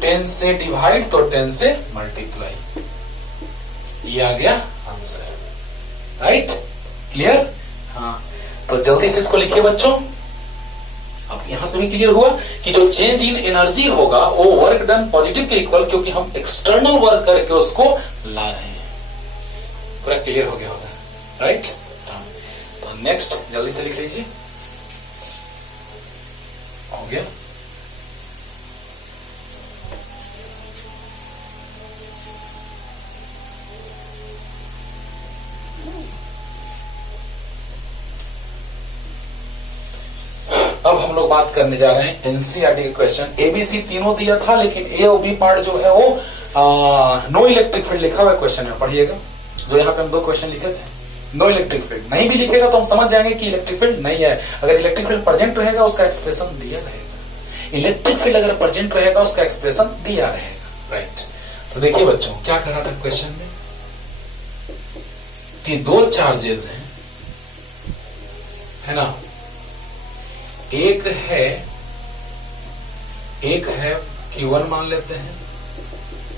10 से डिवाइड तो 10 से मल्टीप्लाई, ये आ गया आंसर। Right, clear? हाँ, तो जल्दी से इसको लिखिए बच्चों। अब यहां से भी क्लियर हुआ कि जो चेंज इन एनर्जी होगा वो वर्क डन पॉजिटिव के इक्वल, क्योंकि हम एक्सटर्नल वर्क करके उसको ला रहे हैं। पूरा क्लियर हो गया होगा, राइट। तो नेक्स्ट जल्दी से लिख लीजिए। हो गया। अब हम लोग बात करने जा रहे हैं एनसीईआरटी के क्वेश्चन। एबीसी तीनों दिया था, लेकिन ए और बी पार्ट जो है वो नो इलेक्ट्रिक फील्ड लिखा हुआ है क्वेश्चन में, पढ़िएगा। जो यहाँ पे हम 2 क्वेश्चन लिखे थे, नो इलेक्ट्रिक फील्ड नहीं भी लिखेगा तो हम समझ जाएंगे कि इलेक्ट्रिक फील्ड नहीं है। अगर इलेक्ट्रिक फील्ड प्रेजेंट रहेगा उसका एक्सप्रेशन दिया रहेगा, इलेक्ट्रिक फील्ड अगर प्रेजेंट रहेगा उसका एक्सप्रेशन दिया रहेगा, राइट। तो देखिए बच्चों क्या कहा था क्वेश्चन में कि 2 चार्जेस हैं, है ना, एक है Q1 मान लेते हैं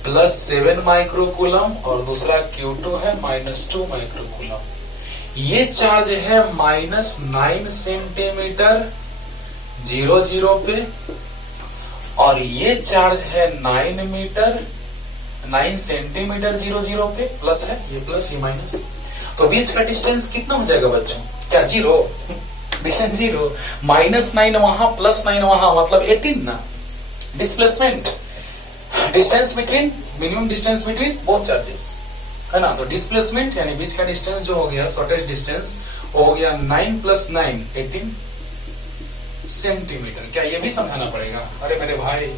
+7 माइक्रोकूलम और दूसरा Q2 है -2 माइक्रोकूलम। ये चार्ज है -9 सेंटीमीटर 0 0 पे और ये चार्ज है 9 सेंटीमीटर 0 0 पे। प्लस है, ये प्लस ये माइनस, तो बीच का डिस्टेंस कितना हो जाएगा बच्चों? क्या 0? डिस्टेंस 0, -9 वहां +9 वहां, मतलब 18 ना। Displacement, distance between, minimum distance between both charges, है ना। तो डिस्प्लेसमेंट यानी बीच का डिस्टेंस जो हो गया शॉर्टेस्ट डिस्टेंस हो गया 9 + 9 18 सेंटीमीटर। क्या ये भी समझाना पड़ेगा? अरे मेरे भाई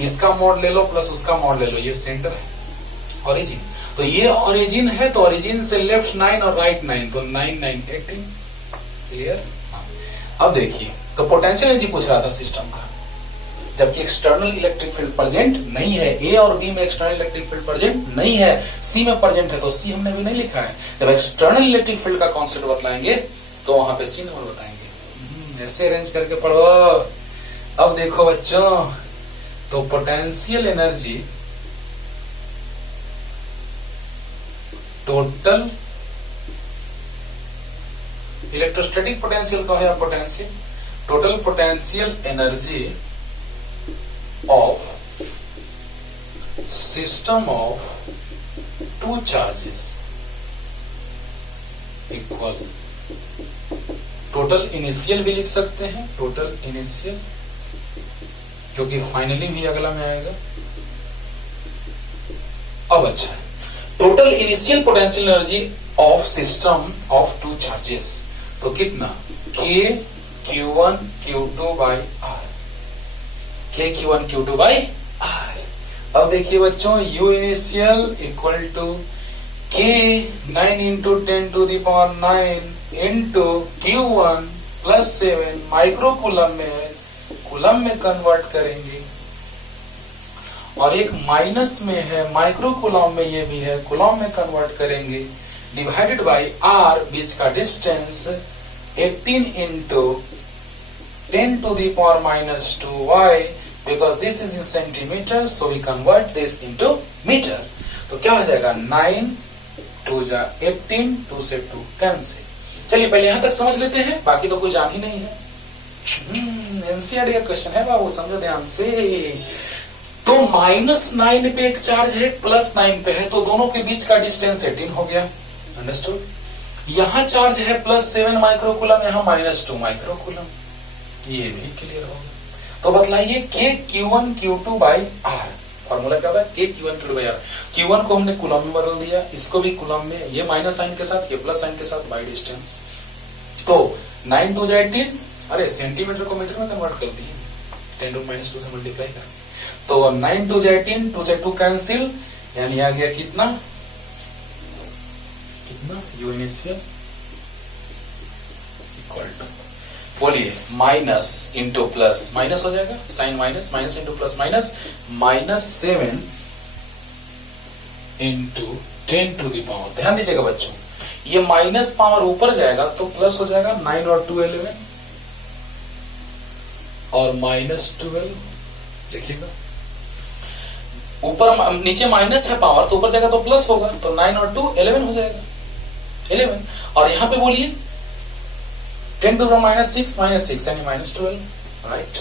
इसका मॉड ले लो प्लस उसका मॉड ले लो, ये सेंटर है ओरिजिन। तो ये ओरिजिन है तो ओरिजिन से लेफ्ट 9 और राइट 9 तो 9 9 18 क्लियर। अब देखिए तो पोटेंशियल एनर्जी पूछ रहा था सिस्टम का, जबकि एक्सटर्नल इलेक्ट्रिक फील्ड प्रेजेंट नहीं है। ए और बी में एक्सटर्नल इलेक्ट्रिक फील्ड प्रेजेंट नहीं है, सी में प्रेजेंट है तो सी हमने भी नहीं लिखा है। जब एक्सटर्नल इलेक्ट्रिक फील्ड का कॉन्सेप्ट बताएंगे तो वहां पे सी नंबर बताएंगे। ऐसे अरेंज करके पढ़ो। अब देखो बच्चों, तो potential energy total electrostatic potential का है potential, total potential energy of system of two charges equal total initial भी लिख सकते हैं, टोटल इनिशियल, क्योंकि फाइनली भी अगला में आएगा। अब अच्छा है, total initial potential energy of system of two charges, तो कितना K Q1 Q2 by R, K Q1 Q2 by R। अब देखिए बच्चों, U initial equal to K 9 × 10⁻9 into Q1 + 7 micro coulomb में है, कूलम में कन्वर्ट करेंगे। और एक माइनस में है, माइक्रो कूलम में ये भी है, कूलम में कन्वर्ट करेंगे। डिवाइडेड बाय R, बीच का distance 18 × 10⁻⁻2 y, because this is in centimeter, so we convert this into meter। तो क्या हो जाएगा 9 2 जा 18, 2 से 2 कैंसिल। चलिए पहले यहां तक समझ लेते हैं, बाकी तो कोई जान ही नहीं है। एनसीईआरटी का क्वेश्चन है बाबू, समझो ध्यान से। तो -9 पे एक चार्ज है, +9 पे है, तो दोनों के बीच का डिस्टेंस 18 हो गया। अंडरस्टूड। यहां चार्ज है +7 माइक्रो कूलम, यहां -2 माइक्रो कूलम, ये भी क्लियर हो गया। तो बतलाइए K Q1 Q2 by R, formula क्या था? K Q1 Q2 by R। Q1 को हमने कूलम में बदल दिया, इसको भी कूलम में, ये माइनस साइन के साथ, ये प्लस साइन के साथ, बाय डिस्टेंस। तो 9 2 18, अरे सेंटीमीटर को मीटर में कन्वर्ट कर दिए, 10⁻² से मल्टीप्लाई कर। तो 9 2 18, 2 से 2 कैंसिल, यानी आ गया कितना U इनिशियल इक्वल टू, बोलिए माइनस इंटू प्लस, माइनस हो जाएगा, sign minus, minus into plus minus, -7 × 10⁻। ध्यान दीजिएगा बच्चों, ये माइनस पावर ऊपर जाएगा तो प्लस हो जाएगा, 9 और 2 11 और -12। देखिएगा ऊपर नीचे माइनस है पावर, तो ऊपर जाएगा तो प्लस होगा, तो 9 और 2 11 हो जाएगा, 11। और यहां पे बोलिए 10⁻⁻6 -6 यानी -12, राइट।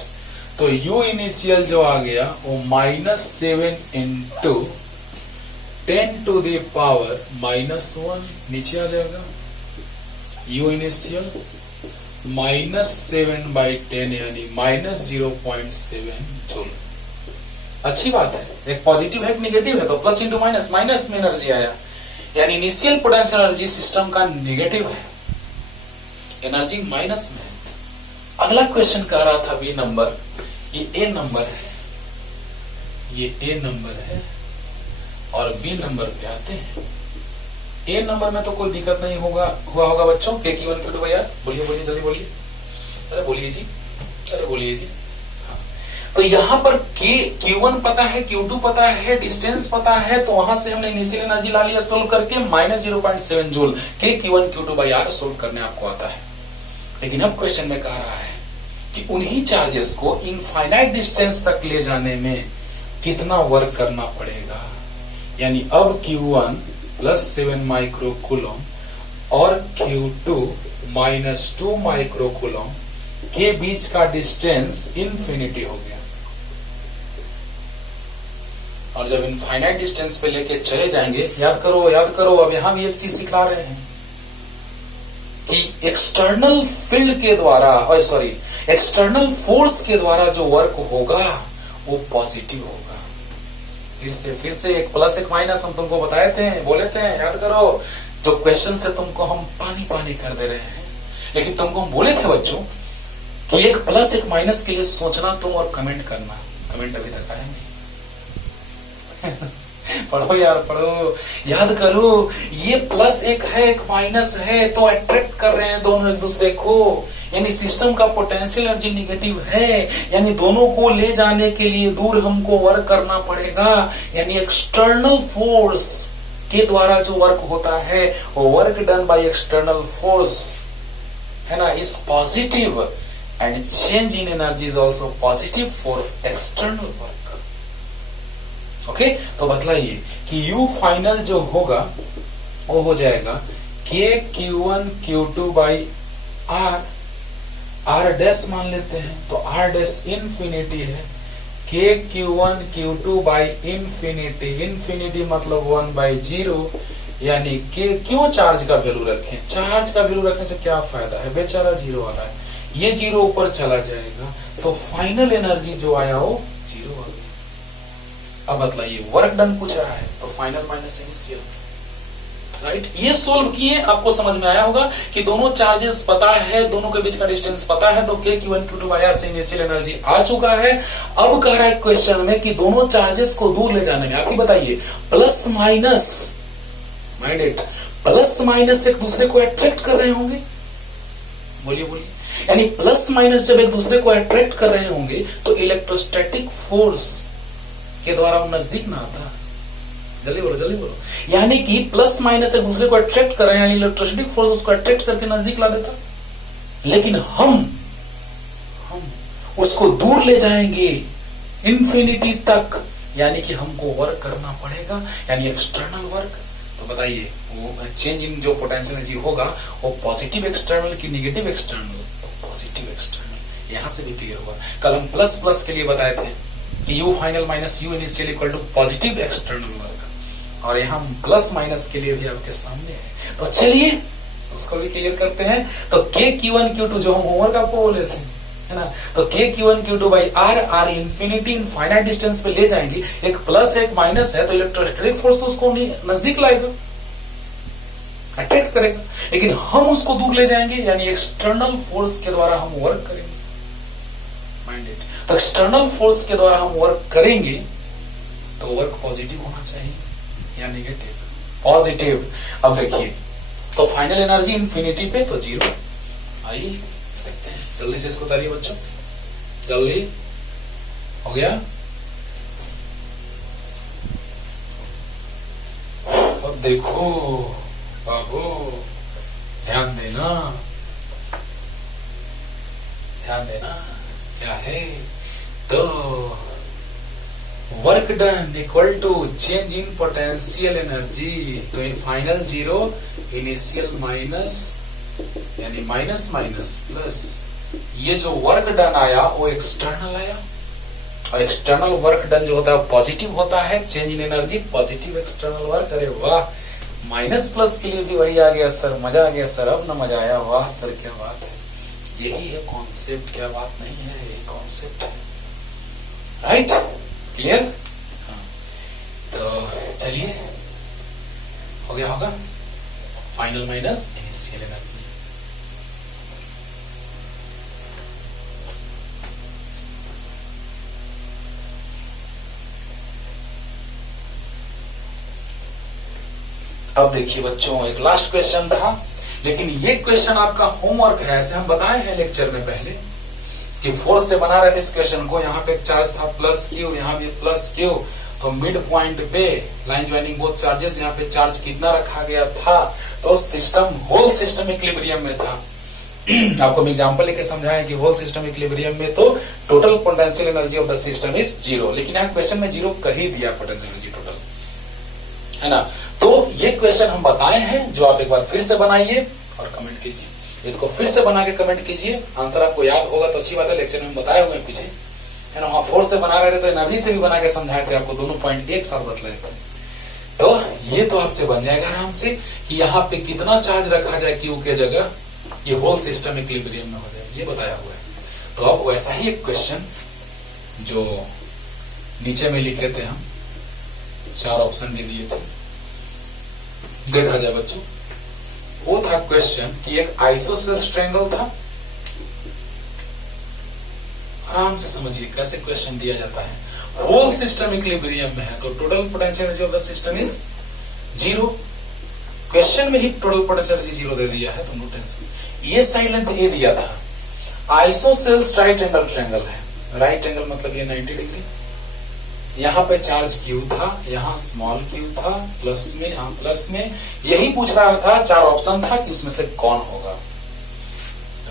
तो U इनिशियल जो आ गया वो -7 × 10⁻⁻1 नीचे आ जाएगा। U इनिशियल -7/10 यानी -0.7 जूल। अच्छी बात है, एक पॉजिटिव है एक नेगेटिव है, तो प्लस इंटू माइनस, माइनस में एनर्जी आया, यानी इनिशियल पोटेंशियल एनर्जी सिस्टम का नेगेटिव है, एनर्जी माइनस में है। अगला क्वेश्चन कह रहा था बी नंबर, ये ए नंबर है, ये ए नंबर है, और बी नंबर पे आते हैं। ए नंबर में तो कोई दिक्कत नहीं हुआ होगा बच्चों। K Q1 Q2 by R, बोलिए बोलिए जल्दी बोलिए, अरे बोलिए जी, अरे बोलिए जी। तो यहां पर K Q1 पता है, Q2 पता है, डिस्टेंस पता है, तो वहां से हमने इनिशियल एनर्जी ला लिया सोल्व करके, -0.7 joule. K Q1 Q2 by R solve करने आपको आता है। लेकिन अब क्वेश्चन में कह रहा है कि उन्हीं चार्जेस को इनफाइनाइट डिस्टेंस तक ले जाने में कितना वर्क करना पड़ेगा। यानी अब Q1 +7 माइक्रो कूलम और Q2 -2 माइक्रो कूलम के बीच का डिस्टेंस इन्फिनिटी हो गया। और जब इनफाइनाइट डिस्टेंस पे लेके चले जाएंगे, याद करो, अब यहां भी एक चीज सिखा रहे हैं कि एक्सटर्नल फील्ड के द्वारा, एक्सटर्नल फोर्स के द्वारा जो वर्क होगा वो पॉजिटिव होगा। फिर से एक प्लस एक माइनस हम तुमको बताए थे, बोले थे, याद करो। जो क्वेश्चन से तुमको हम पानी पानी कर दे रहे हैं, लेकिन तुमको हम बोले थे बच्चों कि एक प्लस एक माइनस के लिए सोचना तुम और कमेंट करना। कमेंट अभी तक आया नहीं। पढ़ो यार पढ़ो, याद करो। ये प्लस एक है एक माइनस है, तो अट्रैक्ट कर रहे हैं दोनों एक दूसरे को, यानी सिस्टम का पोटेंशियल एनर्जी निगेटिव है, यानी दोनों को ले जाने के लिए दूर हमको वर्क करना पड़ेगा। यानी एक्सटर्नल फोर्स के द्वारा जो वर्क होता है वो work done by external force, है ना, is positive and change in energy is also positive for external work. Okay, तो बतलाइए कि यू फाइनल जो होगा वो हो जाएगा के Q1 Q2 by are dash मान लेते हैं, तो आर डैश इन्फिनिटी है, के Q1 Q2 बाई इन्फिनिटी मतलब 1/0, यानी के क्यों चार्ज का वैल्यू रखें, चार्ज का वैल्यू रखने से क्या फायदा है, बेचारा जीरो आ रहा है, ये जीरो ऊपर चला जाएगा, तो फाइनल एनर्जी जो आया वो जीरो आ गया। अब बतलाइए वर्क डन पूछ रहा है, तो फाइनल माइनस इनिशियल, राइट। ये सोल्व किए, आपको समझ में आया होगा कि दोनों चार्जेस पता है, दोनों के बीच का डिस्टेंस पता है, तो K Q1 Q2 by are से इनिशियल एनर्जी आ चुका है। अब कह रहा है क्वेश्चन में कि दोनों चार्जेस को दूर ले जाने में, आप ही बताइए, plus minus, mind it, plus minus एक दूसरे को अट्रैक्ट कर रहे होंगे, बोलिए बोलिए, यानी प्लस माइनस जब एक दूसरे को अट्रैक्ट कर रहे होंगे तो इलेक्ट्रोस्टैटिक फोर्स के द्वारा वो नजदीक ना आता, जल्दी बोलो जल्दी बोलो, यानी कि प्लस माइनस एक दूसरे को अट्रैक्ट कर रहे हैं, यानी इलेक्ट्रोस्टैटिक फोर्स उसको अट्रैक्ट करके नजदीक ला देता, लेकिन हम उसको दूर ले जाएंगे इंफिनिटी तक, यानी कि हमको वर्क करना पड़ेगा, यानी एक्सटर्नल वर्क। तो बताइए वो चेंज इन जो पोटेंशियल एनर्जी होगा वो पॉजिटिव एक्सटर्नल की नेगेटिव एक्सटर्नल, तो पॉजिटिव एक्सटर्नल, यहां से भी क्लियर हुआ। कल हम प्लस प्लस के लिए बताए थे कि U final minus U initial equal to positive external work, और यहाँ प्लस माइनस के लिए भी आपके सामने है। तो चलिए उसको भी क्लियर करते हैं। तो के Q1 Q2 जो हम होमवर्क आपको बोले थे, है ना, तो K Q1 Q2 by are infinity infinite distance पे ले जाएंगे, एक प्लस एक माइनस है, तो इलेक्ट्रोस्टैटिक फोर्स तो उसको नजदीक लाएगा, अट्रैक्ट करेगा, लेकिन हम उसको दूर ले जाएंगे, यानी एक्सटर्नल फोर्स के द्वारा हम वर्क करेंगे, माइंडेड। तो एक्सटर्नल फोर्स के द्वारा हम वर्क करेंगे तो वर्क पॉजिटिव होना चाहिए या नेगेटिव, पॉजिटिव। अब देखिए, तो फाइनल एनर्जी इंफिनिटी पे तो जीरो, आइए देखते हैं, जल्दी से इसको उतारिए बच्चों, जल्दी हो गया। अब देखो बाबू, ध्यान देना, ध्यान देना, क्या है, तो work done equal to change in potential energy, तो in final zero, initial minus, यानी माइनस माइनस प्लस, ये जो वर्क डन आया वो एक्सटर्नल आया, और एक्सटर्नल वर्क डन जो होता है पॉजिटिव होता है, change in energy positive external work. अरे वाह, माइनस प्लस के लिए भी वही आ गया सर, मजा आ गया सर, अब ना मजा आया, वाह सर क्या बात है, यही है कॉन्सेप्ट, क्या बात नहीं है, यही कॉन्सेप्ट है, राइट, क्लियर। तो चलिए हो गया होगा, फाइनल माइनस इनिशियल एनर्जी। अब देखिए बच्चों, एक लास्ट क्वेश्चन था, लेकिन ये क्वेश्चन आपका होमवर्क है, ऐसे हम बताए हैं लेक्चर में पहले कि फोर्स से बना रहे थे इस क्वेश्चन को। यहाँ पे एक चार्ज था प्लस क्यू, यहाँ भी प्लस क्यू, तो मिड पॉइंट पे लाइन ज्वाइनिंग बोथ चार्जेस, यहाँ पे चार्ज कितना रखा गया था, तो सिस्टम, होल सिस्टम इक्विलिब्रियम में था। आपको मैं एग्जांपल लेके समझाया कि होल सिस्टम इक्विलिब्रियम में तो total potential energy of the system is zero, लेकिन यहाँ क्वेश्चन में जीरो कह ही दिया पोटेंशियल एनर्जी टोटल, है ना। तो ये क्वेश्चन हम बताए हैं, जो आप एक बार फिर से बनाइए और कमेंट कीजिए, इसको फिर से बना के कमेंट कीजिए, आंसर आपको याद होगा तो अच्छी बात है, लेक्चर में बताए हुए पीछे, है ना, वहां फोर्स से बना रहे थे तो एनर्जी से भी बना के समझाए थे आपको, दोनों पॉइंट एक साथ बतलाए थे। तो ये तो आपसे बन जाएगा आराम से कि यहाँ पे कितना चार्ज रखा जाए क्यू के जगह, ये होल सिस्टम इक्विलिब्रियम में हो जाए, ये बताया हुआ है। तो अब वैसा ही एक क्वेश्चन जो नीचे में लिखे थे हम, 4 ऑप्शन भी दिए थे। देखा जाए बच्चों, वो था क्वेश्चन कि एक आइसोसेल्स ट्रायंगल था। आराम से समझिए कैसे क्वेश्चन दिया जाता है। होल सिस्टम इक्विलिब्रियम में है तो total potential energy of the system is 0। Question में ही टोटल पोटेंशियल एनर्जी 0 दे दिया है तो नो टेंशन। ये साइड लेंथ ए दिया था। आइसोसेल्स राइट एंगल ट्रायंगल है। राइट एंगल मतलब ये 90 डिग्री। यहाँ पे चार्ज क्यू था, यहाँ स्मॉल क्यू था, प्लस में, यहाँ प्लस में। यही पूछ रहा था, 4 ऑप्शन था कि उसमें से कौन होगा।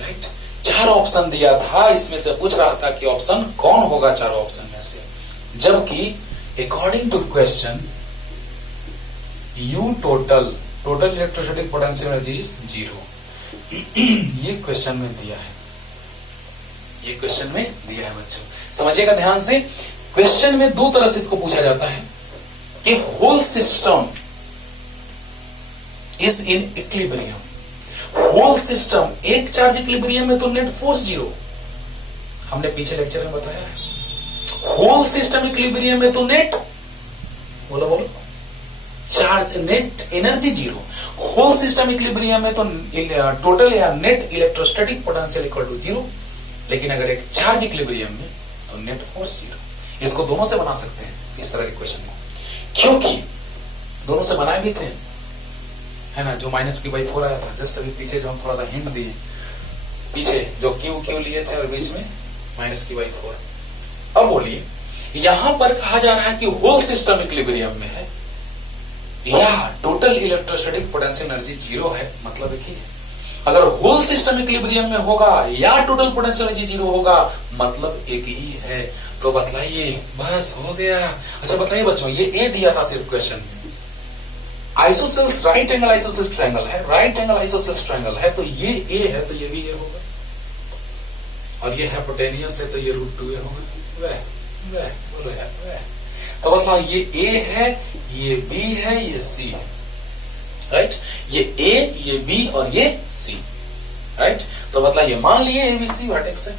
राइट, 4 ऑप्शन दिया था, इसमें से पूछ रहा था कि ऑप्शन कौन होगा 4 ऑप्शन में से। जबकि according to question U total electrostatic potential energy is 0। ये क्वेश्चन में दिया है, ये क्वेश्चन में दिया है बच्चों, समझिएगा ध्यान से। क्वेश्चन में 2 तरह से इसको पूछा जाता है कि whole system is in equilibrium. Whole system एक चार्ज इक्विलिब्रियम में तो नेट फोर्स 0, हमने पीछे लेक्चर में बताया है। होल सिस्टम इक्विलिब्रियम में तो नेट बोलो charge net energy 0। Whole system equilibrium में तो टोटल या net electrostatic potential equal to 0। लेकिन अगर एक चार्ज इक्विलिब्रियम में तो नेट फोर्स 0। इसको दोनों से बना सकते हैं इस तरह के क्वेश्चन को, क्योंकि दोनों से बनाए भी थे, है ना। जो -q/4 आया था जस्ट अभी पीछे, जो हम थोड़ा सा हिंट दिए पीछे, जो q लिए थे और बीच में -q/4। अब बोलिए, यहां पर कहा जा रहा है कि होल सिस्टम इक्विलिब्रियम में है या टोटल इलेक्ट्रोस्टैटिक पोटेंशियल एनर्जी 0 है, मतलब एक ही है। अगर होल सिस्टम इक्विलिब्रियम में होगा या टोटल पोटेंशियल एनर्जी 0 होगा, मतलब एक ही है। तो बतलाइए, बस हो गया। अच्छा बताइए बच्चों, ये ए दिया था सिर्फ क्वेश्चन में। Isosceles right angle isosceles triangle है, राइट एंगल आइसोसेल्स ट्रायंगल है, तो ये ए है तो ये भी ए होगा, और ये हाइपोटेनियस है तो ये √2a होगा। वह बोलो यार, वह तो मतलब ये ए है, ये बी है, ये सी है। राइट, ये ए, ये बी और ये सी। राइट, तो मतलब ये मान लिए ABC वर्टेक्स है।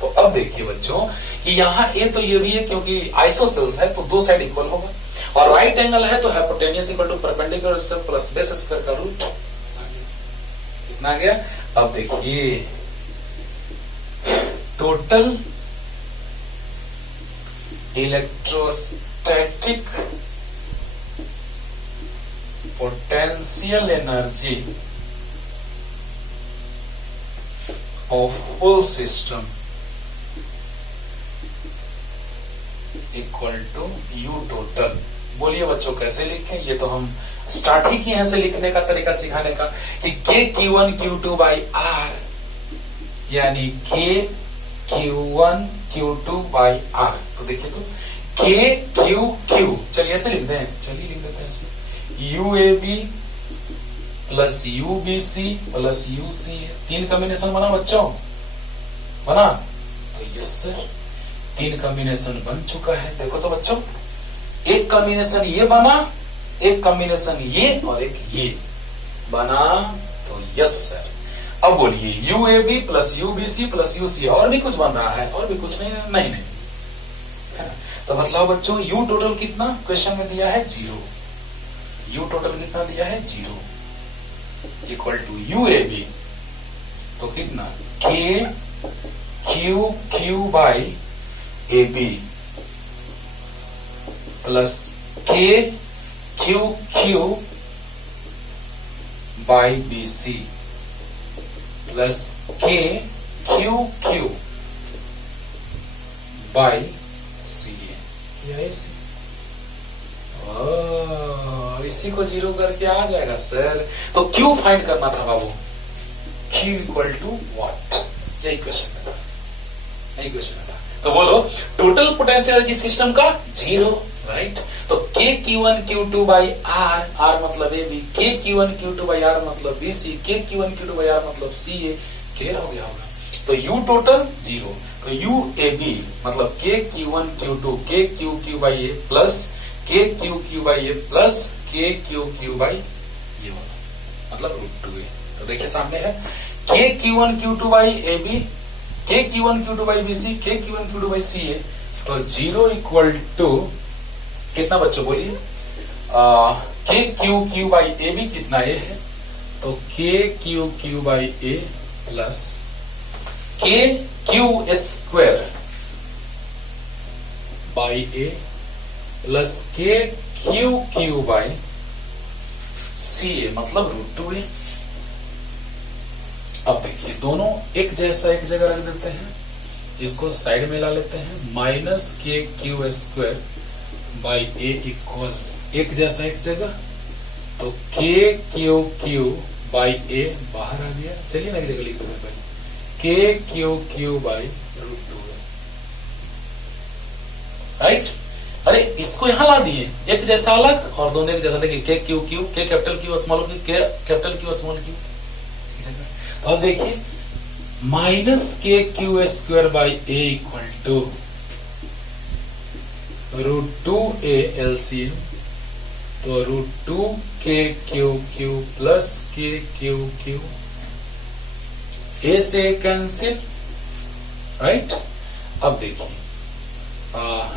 तो अब देखिए बच्चों कि यहाँ ए तो ये भी है, क्योंकि आइसोसेल्स है तो 2 साइड इक्वल होगा, और राइट एंगल है तो हाइपोटेनियस इक्वल टू परपेंडिकुलर से प्लस बेस स्क्वायर का रूट कितना गया। अब देखिए, total electrostatic potential energy of whole system equal to U total. बोलिए बच्चों कैसे लिखें, ये तो हम स्टार्ट ही किए हैं से लिखने का तरीका सिखाने का, कि K Q1 यानी K Q1 तो देखिए तो K चलिए ऐसे लिख दें, चलिए लिख देते हैं ऐसे, UAB plus UBC plus UC, 3 combination बना बच्चों, बना। तो यस सर, 3 कॉम्बिनेशन बन चुका है। देखो तो बच्चों, एक कॉम्बिनेशन ये बना, एक कॉम्बिनेशन ये और एक ये बना, तो यस सर। अब बोलिए UAB plus UBC plus UC, और भी कुछ बन रहा है, और भी कुछ नहीं। तो मतलब बच्चों U टोटल कितना क्वेश्चन में दिया है 0। U टोटल कितना दिया है 0 इक्वल टू UAB, तो कितना KQ/AB plus KQQ/BC plus KQQ/CA, इसी को 0 करके आ जाएगा सर। तो Q फाइंड करना था बाबू, Q इक्वल टू व्हाट, यही क्वेश्चन था, यही क्वेश्चन था। तो बोलो टोटल पोटेंशियल एनर्जी सिस्टम का 0, राइट। तो KQ1Q2/R, R मतलब AB, KQ1Q2/R मतलब BC, KQ1Q2/R मतलब CA, क्लियर हो गया होगा। तो U टोटल 0, तो UAB मतलब KQ1Q2 KQQ/A plus KQQ/A plus KQQ/A मतलब √2a। तो देखिए सामने है KQ1Q2/AB, KQ1Q2/BC, KQ1Q2/CA, तो 0 इक्वल टू कितना बच्चों बोलिए, के क्यू क्यू बाई ए भी कितना ए है, तो K Q Q by A plus के Q square by A plus के Q Q by C A, मतलब √2a। अब देखिए दोनों एक जैसा एक जगह रख देते हैं, इसको साइड में ला लेते हैं, minus k Q square by a equal एक जैसा एक जगह, तो के क्यू क्यू बाई ए बाहर आ गया। चलिए ना एक जगह लिख दो पहले, के Q Q by √2a, right. अरे इसको यहां ला दिए एक जैसा अलग और दोनों एक जैसा, देखिए k Q q, k capital q small q, k capital q small q. तो अब देखिए minus k Q square by a equal to √2a LCM, तो √2 के क्यू क्यू प्लस के क्यू क्यू, ए से कैंसिल, राइट। अब देखिए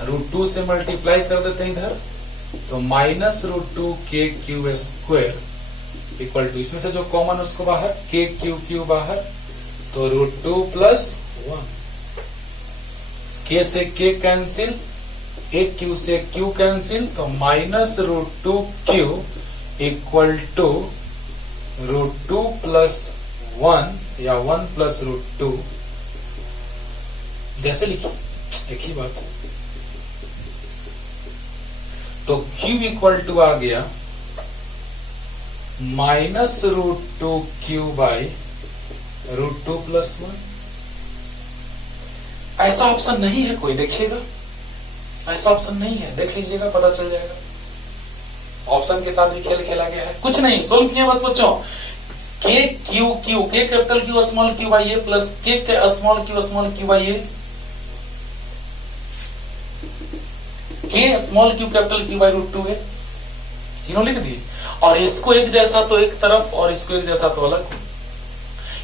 √2 से multiply कर देते हैं इधर, तो minus √2 k Q square equal to, इसमें से जो कॉमन उसको बाहर, के क्यू क्यू बाहर, तो √2 प्लस 1, के से के कैंसिल, ए क्यू से क्यू कैंसिल, तो minus √2 q equal to √2 plus 1 या 1 प्लस √2, जैसे लिखिए एक ही बात। तो Q इक्वल टू आ गया माइनस √2 क्यू बाई √2 प्लस 1। ऐसा ऑप्शन नहीं है कोई, देखिएगा ऐसा ऑप्शन नहीं है, देख लीजिएगा पता चल जाएगा। ऑप्शन के साथ भी खेल खेला गया है, कुछ नहीं सोल्व किया बस बच्चों। के Q q, k capital q small Q by A plus के स्मॉल क्यू बाई ए, के small Q capital Q by √2a, तीनों लिख दिए। और इसको एक जैसा तो एक तरफ और इसको एक जैसा तो अलग।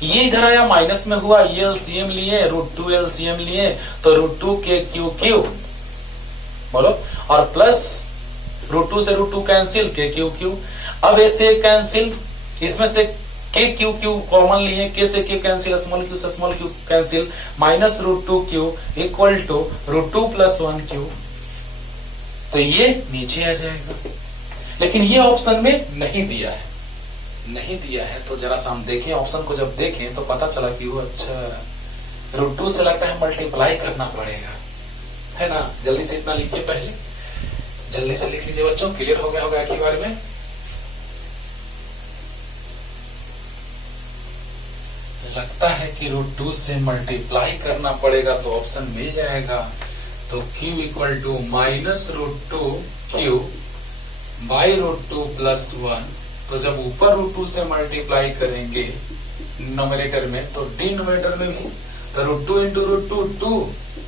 ये इधर आया माइनस में हुआ, ये एलसीएम लिए, √2 एलसीएम लिए, तो √2 के क्यू क्यू बोलो, और प्लस √2 से √2 कैंसिल, के क्यू क्यू। अब ऐसे कैंसिल, इसमें से के क्यू क्यू कॉमन लिए, के से के कैंसिल, स्मॉल क्यू से small q cancel, minus √2 q equal to √2 plus 1 q, तो ये नीचे आ जाएगा। लेकिन ये ऑप्शन में नहीं दिया है, नहीं दिया है, तो जरा सा हम देखें ऑप्शन को। जब देखें तो पता चला कि वो अच्छा √2 से लगता है मल्टीप्लाई करना पड़ेगा, है ना। जल्दी से इतना लिखिए, पहले जल्दी से लिख लीजिए बच्चों, क्लियर हो गया होगा के बारे में। लगता है कि √2 से मल्टीप्लाई करना पड़ेगा, तो ऑप्शन मिल जाएगा। तो Q equal to minus √2 q by √2 plus 1, तो जब ऊपर √2 से मल्टीप्लाई करेंगे नोमिनेटर में, तो डिनोमिनेटर में भी, तो √2 इंटू √2 2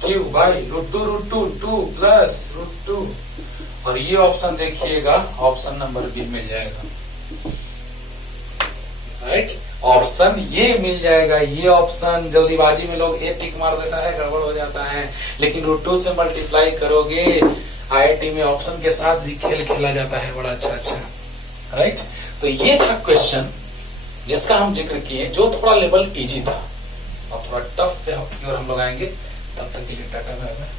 क्यू बाई √2 2 प्लस √2, और ये ऑप्शन देखिएगा ऑप्शन नंबर बी मिल जाएगा, राइट। ऑप्शन ये मिल जाएगा। ये ऑप्शन जल्दीबाजी में लोग ए टिक मार देता है, गड़बड़ हो जाता है, लेकिन √2 से मल्टीप्लाई करोगे आईआईटी में ऑप्शन के साथ भी खेल खेला जाता है, बड़ा अच्छा, राइट। तो ये था क्वेश्चन जिसका हम जिक्र किए, जो थोड़ा लेवल इजी था, और थोड़ा टफ पे हम लोग आएंगे। तब तक के लिए टाटा बाय बाय।